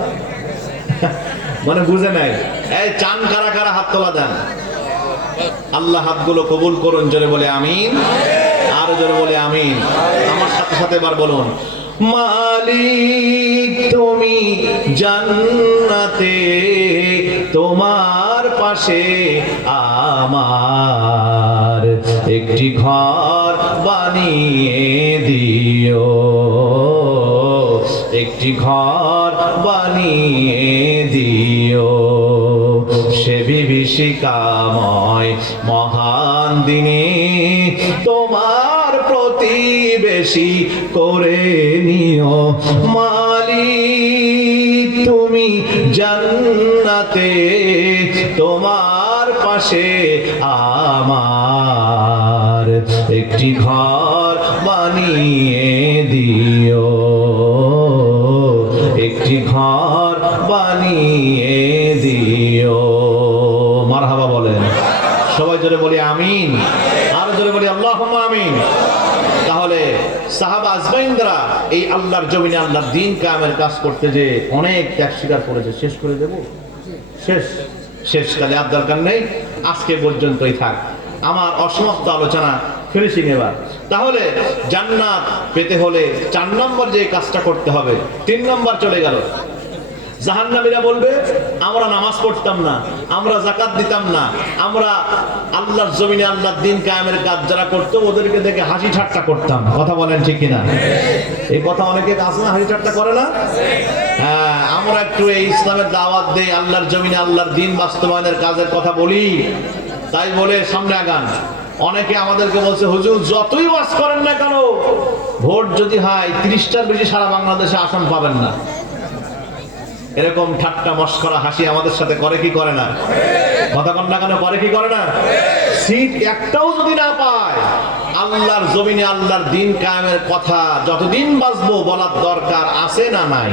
মানে বুঝে নাই। এই চান কারা কারা হাত তোলা দেন। আল্লাহ হাতগুলো কবুল করুন। জোরে বলে আমিন। আরো জোরে বলে আমিন। আমার সাথে সাথে এবার বলুন, মালিক তুমি জান্নাতে, তোমার পাশে আমার একটি ঘর বানিয়ে দিও, একটি ঘর বানিয়ে দিও, সে বিভীষিকাময় মহান দিনে তোমার প্রতিবেশী করে নিও। মালিক তুমি জান্নাতে, তোমার পাশে আমার একটি ঘর বানিয়ে দিও, একটি ঘর বানিয়ে দিও। মারহাবা বলেন সবাই, জোরে বলি আমিন। আরো জোরে বলি আল্লাহুম্মা আমিন। তাহলে সাহাবা আজমাইনরা এই আল্লাহর জমিনে আল্লাহর দ্বীন কায়েমের কাজ করতে যে অনেক ত্যাগ স্বীকার করেছে। শেষ করে দেব? শেষ কালে আর দরকার নেই, আজকে পর্যন্তই থাক। আমার অসমাপ্ত আলোচনা ফিনিশিং এবার। তাহলে জান্নাত পেতে হলে 4 নম্বর যে কাজটা করতে হবে, 3 নম্বর চলে গেল। জাহান্নামীরা বলবে আমরা নামাজ পড়তাম না, আমরা যাকাত দিতাম না, আমরা আল্লাহর জমিনে আল্লাহর দ্বীন কায়েমের কাজ যারা করতো ওদেরকে দেখে হাসি ঠাট্টা করতাম। কথা বলেন ঠিক কিনা? এই কথা অনেকে আছে না, হাসি ঠাট্টা করে না? হ্যাঁ, আমরা একটু এই ইসলামের দাওয়াত দেই, আল্লাহর জমিনে আল্লাহর দ্বীন বাস্তবায়নের কাজের কথা বলি, তাই বলে সামনে আগান। অনেকে আমাদেরকে বলছে হুজুর যতই ওয়াজ করেন না কেন, ভোট যদি হয় 30টার বেশি সারা বাংলাদেশে আসন পাবেন না। এরকম ঠাট্টা মশকরা হাসি আমাদের সাথে করে কি করে না? কথা কন না কেন, করে কি করে না? সিট একটাও যদি না পায়, আল্লাহর জমিনে আল্লাহর দ্বীন কায়েমের কথা যতদিন বাঁচবো বলার দরকার আছে না নাই?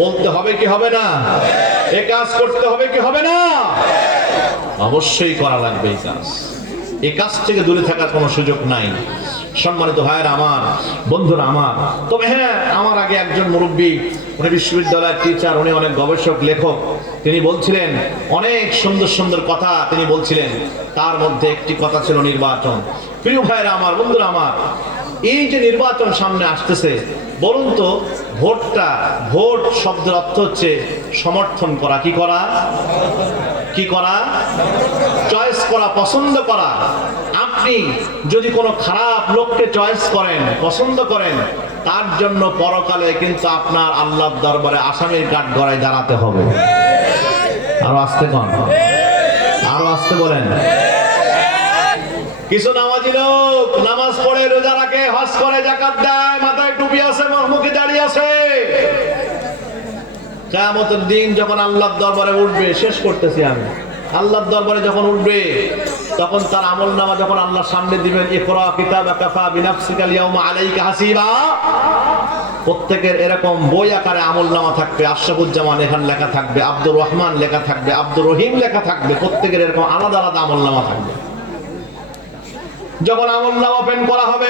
বলতে হবে কি হবে না? এ কাজ করতে হবে কি হবে না? অবশ্যই করা লাগবে এই কাজ। এই কাজ থেকে দূরে থাকার কোনো সুযোগ নাই। সম্মানিত ভাইয়েরা আমার, বন্ধুরা আমার, তবে হ্যাঁ, আমার আগে একজন মুরব্বী, উনি বিশ্ববিদ্যালয়ের টিচার, উনি অনেক গবেষক লেখক, তিনি বলছিলেন অনেক সুন্দর সুন্দর কথা তিনি বলছিলেন। তার মধ্যে একটি কথা ছিল নির্বাচন। প্রিয় ভাইয়েরা আমার, বন্ধুরা আমার, এই যে নির্বাচন সামনে আসতেছে, বলুন তো ভোটটা, ভোট শব্দের অর্থ হচ্ছে সমর্থন করা। কি করা? কি করা? চয়েস করা, পছন্দ করা। আপনি যদি কোনো খারাপ লোককে চয়েস করেন, পছন্দ করেন, তার জন্য পরকালে কিন্তু আপনার আল্লাহর দরবারে আসামির কাঠ গড়ায় দাঁড়াতে হবে। আরো আসতে কন, আরো আসতে বলেন। কিছু নামাজি লোক নামাজ পড়ে, রোজা রাখে, হজ করে, যাকাত দেয়, মাথায় টুপি আছে, মুখে দাঁড়িয়ে আছে, কিয়ামতের দিন যখন আল্লাহর দরবারে উঠবে, শেষ করতেছি আমি, আল্লাহর দরবারে যখন উঠবে তখন তার আমলনামা যখন আল্লাহর সামনে দিবেন, ইকরা কিতাবাকা কাফা বিনাফসিকাল ইয়াউমা আলাইকা হাসিবা, প্রত্যেকের এরকম বই আকারে আমলনামা থাকবে। আশরাফুজ্জামান এখানে লেখা থাকবে, আব্দুর রহমান লেখা থাকবে, আব্দুর রহিম লেখা থাকবে, প্রত্যেকের এরকম আলাদা আলাদা আমলনামা থাকবে। যখন আমলনামা ওপেন করা হবে,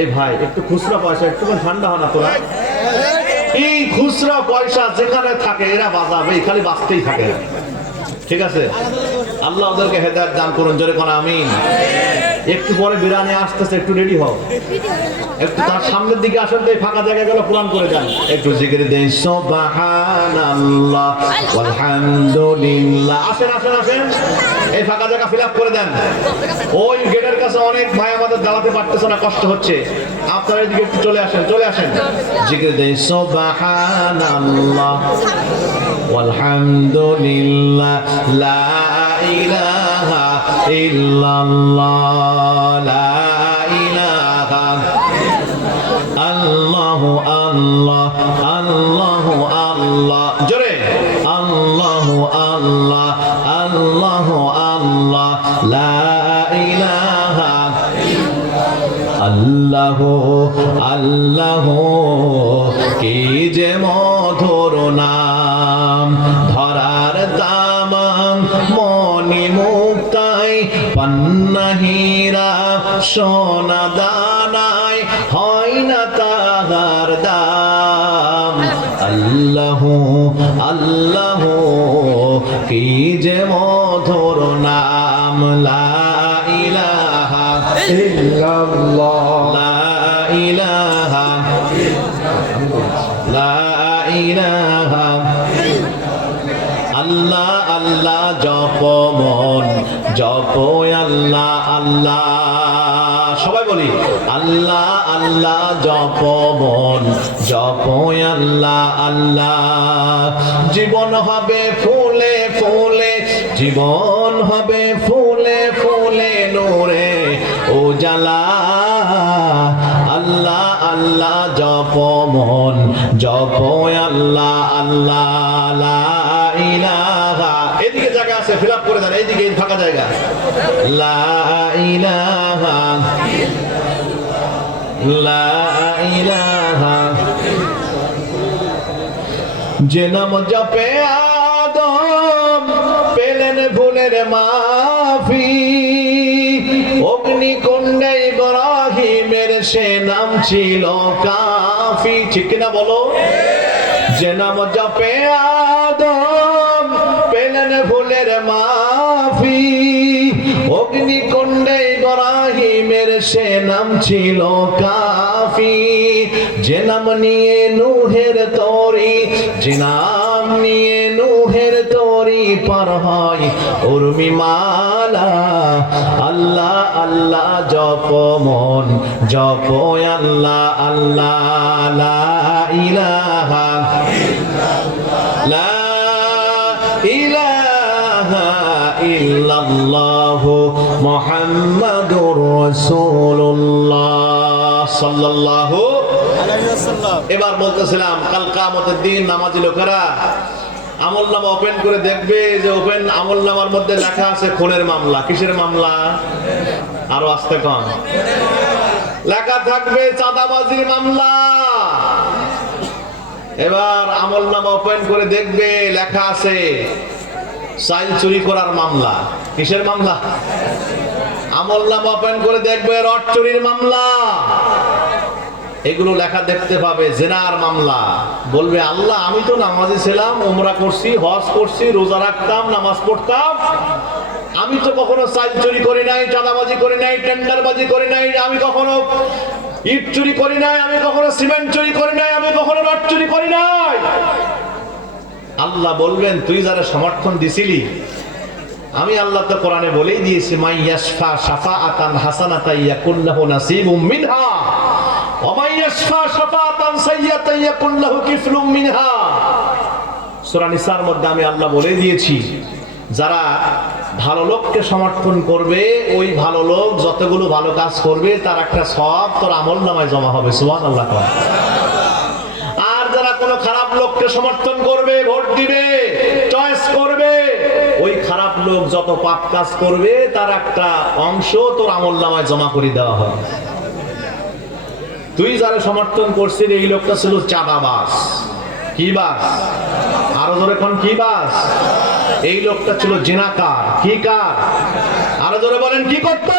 এই ভাই একটু খুচরা পয়সা, একটু ঠান্ডা হয় না তোরা? এই খুচরা পয়সা যেখানে থাকে এরা বাজাবে, খালি বাঁচতেই থাকে। ঠিক আছে, আল্লাহ ওদেরকে হেদায়েত দান করুন, জোরে কোন আমিন। একটু পরে বিরানি আসতেছে, একটু রেডি হও, একটু তার সামনের দিকে আসেন, তো এই ফাঁকা জায়গাগুলো পূরণ করে যান, একটু জিকির দেন সুবহানাল্লাহ ওয়ালহামদুলিল্লাহ। আসেন আসেন আসেন, এই ফাঁকা জায়গা ফিল আপ করে দেন। ওই গেটের কাছে অনেক ভাই আমাদের দাঁড়াতে পারতেছে না, কষ্ট হচ্ছে, আপনারা এদিকে একটু চলে আসেন, চলে আসেন। জিকির দেন সুবহানাল্লাহ ওয়ালহামদুলিল্লাহ লা ইলাহা ইল্লাল্লাহ লা ইলাহা আল্লাহু আল্লাহ আল্লাহু আল্লাহ, জোরে আল্লাহু আল্লাহ আল্লাহু আল্লাহ লা ইলাহা আল্লাহু আল্লাহু, কি যে মধুর নাম, ধরার তামাম মনি মুক্তাই, পান্না হীরা সোনা দানায় হয় না তাহার দাম। আল্লাহু আল্লাহু, কি যে মধুর নাম, লা ইলাহা ইল্লাল্লাহ লা ইলাহা লা ইলাহা। আল্লাহ আল্লাহ জপ মন, জপ আল্লাহ আল্লাহ, সবাই বলি আল্লাহ আল্লাহ জপ মন, জপ আল্লাহ আল্লাহ। জীবন হবে ফুলে ফুলে, জীবন হবে ফুলে ফুলে নূরে উজালা। আল্লাহ আল্লাহ জপ মন, জপ আল্লাহ আল্লাহ লা ইলাহা। এদিকে জায়গা আছে, ফিল আপ করে দেন, এইদিকে ফাঁকা জায়গা। লা ইলাহা লা ইলাহা, যে নাম জপে আদম পেলেন ভুলের মাফি, অগ্নিকুণ্ডে ইব্রাহিমের সে নাম ছিল কাফি। ঠিক কিনা বলো? যে নাম জপে আদম পেলেন ভুলের মাফি, অগ্নিকুণ্ডে ইব্রাহিমের সে নাম ছিল কাফি, যে নাম নিয়ে নূহের তরি, যে নাম নিয়ে নূহের তরি পার হয় উর্মিমালা। আল্লাহ আল্লাহ জপ মন জপ, আল্লাহ আল্লাহ লা ইলাহা লা ইলাহা ইল্লাল্লাহু মুহাম্মাদুর রাসূলুল্লাহ সাল্লাল্লাহু আলাইহি ওয়াসাল্লাম। এবার বলতেছিলাম কাল কিয়ামতের দিন নামাজি লোকেরা আমলনামা ওপেন করে দেখবে যে ওপেন আমলনামার মধ্যে লেখা আছে খুনের মামলা। কিসের মামলা? আরো আস্তে কম। লেখা থাকবে চাঁদাবাজির মামলা। এবার আমলনামা ওপেন করে দেখবে লেখা আছে চাইল চুরি করার মামলা। কিসের মামলা? আমলনামা ওপেন করে দেখবে রড চুরির মামলা। এগুলো লেখা দেখতে পাবে জিনার মামলা। বলবে আল্লাহ আমি তো নামাজি ছিলাম, উমরা করছি, হজ করছি, রোজা রাখতাম, নামাজ পড়তাম, আমি তো কখনো চাইল চুরি করি নাই, চাঁদাবাজি করি নাই, টেন্ডারবাজি করি নাই, আমি কখনো ইট চুরি করি নাই, আমি কখনো সিমেন্ট চুরি করি নাই, আমি কখনো রড চুরি করি নাই। আল্লাহ বলবেন তুই যারা সমর্থন দিছিলি, আমি আল্লাহ তো কোরআনে বলেই দিয়েছি মাই ইয়াশফা শাফাআতান হাসানাতান ইয়াকুন লাহু নাসিবুম মিনহা ওয়া মাই ইয়াশফা শাফাআতান সাইয়্যাতান ইয়াকুন লাহু কিফলুম মিনহা। সূরা নিসার মধ্যে আমি আল্লাহ বলে দিয়েছি যারা ভালো লোককে সমর্থন করবে, ওই ভালো লোক যতগুলো ভালো কাজ করবে তার একটা সওয়াব তোর আমলনামায় জমা হবে। সুবহানাল্লাহ। আর যারা কোনো খারাপ লোককে সমর্থন করবে, ভোট দিবে, চয়েস করবে, ওই খারাপ লোক যত পাপ কাজ করবে তার একটা অংশ তোর আমলনামায় জমা করে দেওয়া হয়। তুই যারা সমর্থন করছিস এই লোকটা ছিল চাঁদাবাজ। কি বাস? আরো জোরে কোন কি বাস? এই লোকটা ছিল জিনাকার। কি কার? আরো জোরে বলেন কি করত?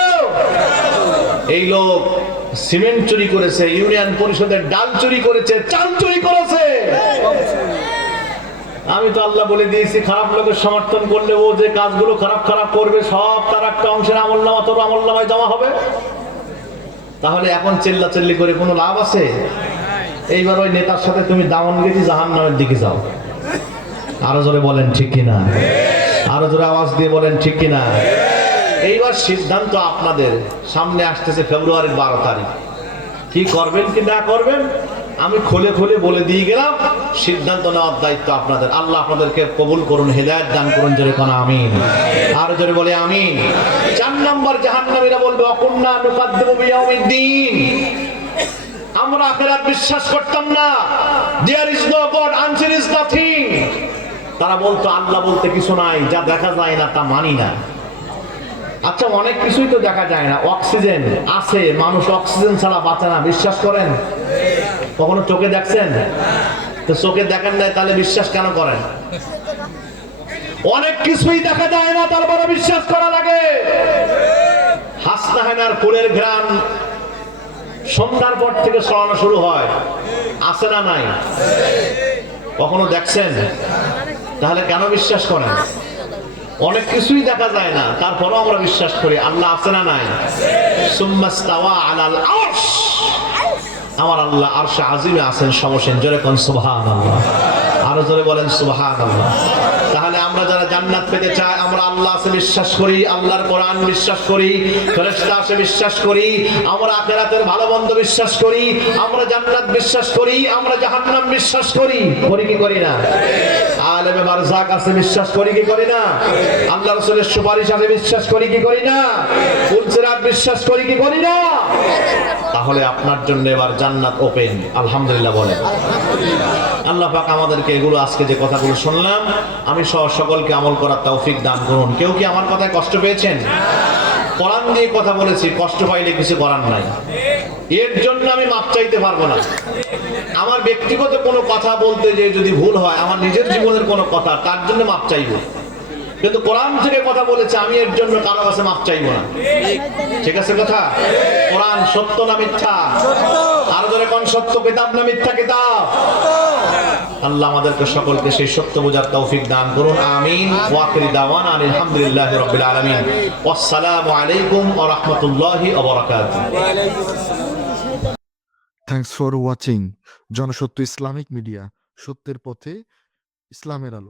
এই লোক সিমেন্ট চুরি করেছে, ইউনিয়ন পরিষদের ডাল চুরি করেছে, চাল চুরি করেছে। আমি তো আল্লাহ বলে দিয়েছি খারাপ লোকের সমর্থন করলে ও যে কাজগুলো খারাপ খারাপ করবে সব তার একটা অংশের আমলনামা তোর আমলনামায় জমা হবে। তাহলে এখন চিল্লাচিল্লি করে কোনো লাভ আছে? এইবার ওই নেতার সাথে তুমি দামনগিরি জাহান্নামের দিকে যাও। আরো জোরে বলেন ঠিক কিনা? আরো জোরে আওয়াজ দিয়ে বলেন ঠিক কিনা? এইবার সিদ্ধান্ত আপনাদের। সামনে আসতেছে ফেব্রুয়ারির 12 তারিখ। কি করবেন কি না করবেন আমি খুলে খুলে বলে দিয়ে গেলাম। সিদ্ধান্ত নেওয়ার দায়িত্ব আপনাদের। আল্লাহ আপনাদেরকে কবুল করুন, হেদায়েত দান করুন। জোরে কোন আমিন। আর জোরে বলে আমিন। 4 নম্বর জাহান্নামীরা বলবে অকুন্না নুকাদ্দিমু বিয়াউমিদ্দিন। আমরা আখিরাত বিশ্বাস করতাম না। There is no God, answer is nothing. তারা বলতো আল্লাহ বলতে কিছু নাই, যা দেখা যায় না তা মানি না। আচ্ছা অনেক কিছুই তো দেখা যায় না। অক্সিজেন আছে, মানুষ অক্সিজেন ছাড়া বাঁচে না, বিশ্বাস করেন? কখনো চোখে দেখছেন? তো চোখে দেখেন নাই তাহলে বিশ্বাস কেন করেন? অনেক কিছুই দেখা যায় না তারপরে বিশ্বাস করা লাগে। হাসনাহেনার ফুলের ঘ্রাণ সন্ধ্যার পর থেকে ছড়ানো শুরু হয়, আছে না নাই? কখনো দেখছেন? তাহলে কেন বিশ্বাস করেন? অনেক কিছুই দেখা যায় না তারপরও আমরা বিশ্বাস করি আল্লাহ আছে না নাই? সুম্মাস্তাওয়া আলাল আরশ। আমার আল্লাহ আরশে আজিমে আছেন, সমসীন। জোরে কোন সুবহানাল্লাহ। আরো জোরে বলেন সুবহানাল্লাহ। তাহলে আমরা যারা জান্নাত পেতে চাই আমরা আল্লাহ আছে বিশ্বাস করি, আল্লাহর কোরআন বিশ্বাস করি, ফেরেশতা আছে বিশ্বাস করি, আমরা আখিরাতের ভালো মন্দ বিশ্বাস করি, আমরা জান্নাত বিশ্বাস করি, আমরা জাহান্নাম বিশ্বাস করি। করি কি করি না? আলেমে বারজাক আছে বিশ্বাস করি কি করি না? আল্লাহ রাসূলের সুপারিশ আছে বিশ্বাস করি কি করি না? ফুলসিরাত বিশ্বাস করি কি করি না? তাহলে আপনার জন্য এবার জান্নাত ওপেন। আলহামদুলিল্লাহ বলেন। আল্লাহ পাক আমাদেরকে এগুলো আজকে যে কথাগুলো শুনলাম আমি সহ সকলকে আমল করার তৌফিক দান করুন। কেউ কি আমার কথায় কষ্ট পেয়েছেন? কোরআন দিয়ে কথা বলেছি, কষ্ট পাইলে কিছু করার নাই। এর জন্য আমি মাপ চাইতে পারবো না। আমার ব্যক্তিগত কোনো কথা বলতে যে যদি ভুল হয়, আমার নিজের জীবনের কোনো কথা, তার জন্য মাপ চাইবো। কিন্তু কোরআন থেকে কথা বলেছে আমি এর জন্য কারো কাছে মাপ চাইবো না। ঠিক আছে কথা? কোরআন সত্য না মিথ্যা? আর জোরে কোন সত্য কিতাব না মিথ্যা কিতাব? আল্লাহ আমাদেরকে সকলকে সেই সত্য বোঝার তৌফিক দান করুন, আমিন। ওয়া আখিরু দাওয়ানা আলহামদুলিল্লাহি রাব্বিল আলামিন। আসসালামু আলাইকুম ওয়া রাহমাতুল্লাহি ওয়া বারাকাতুহু। Thanks for watching Janasatya Islamic media, সত্যের পথে ইসলামের আলো।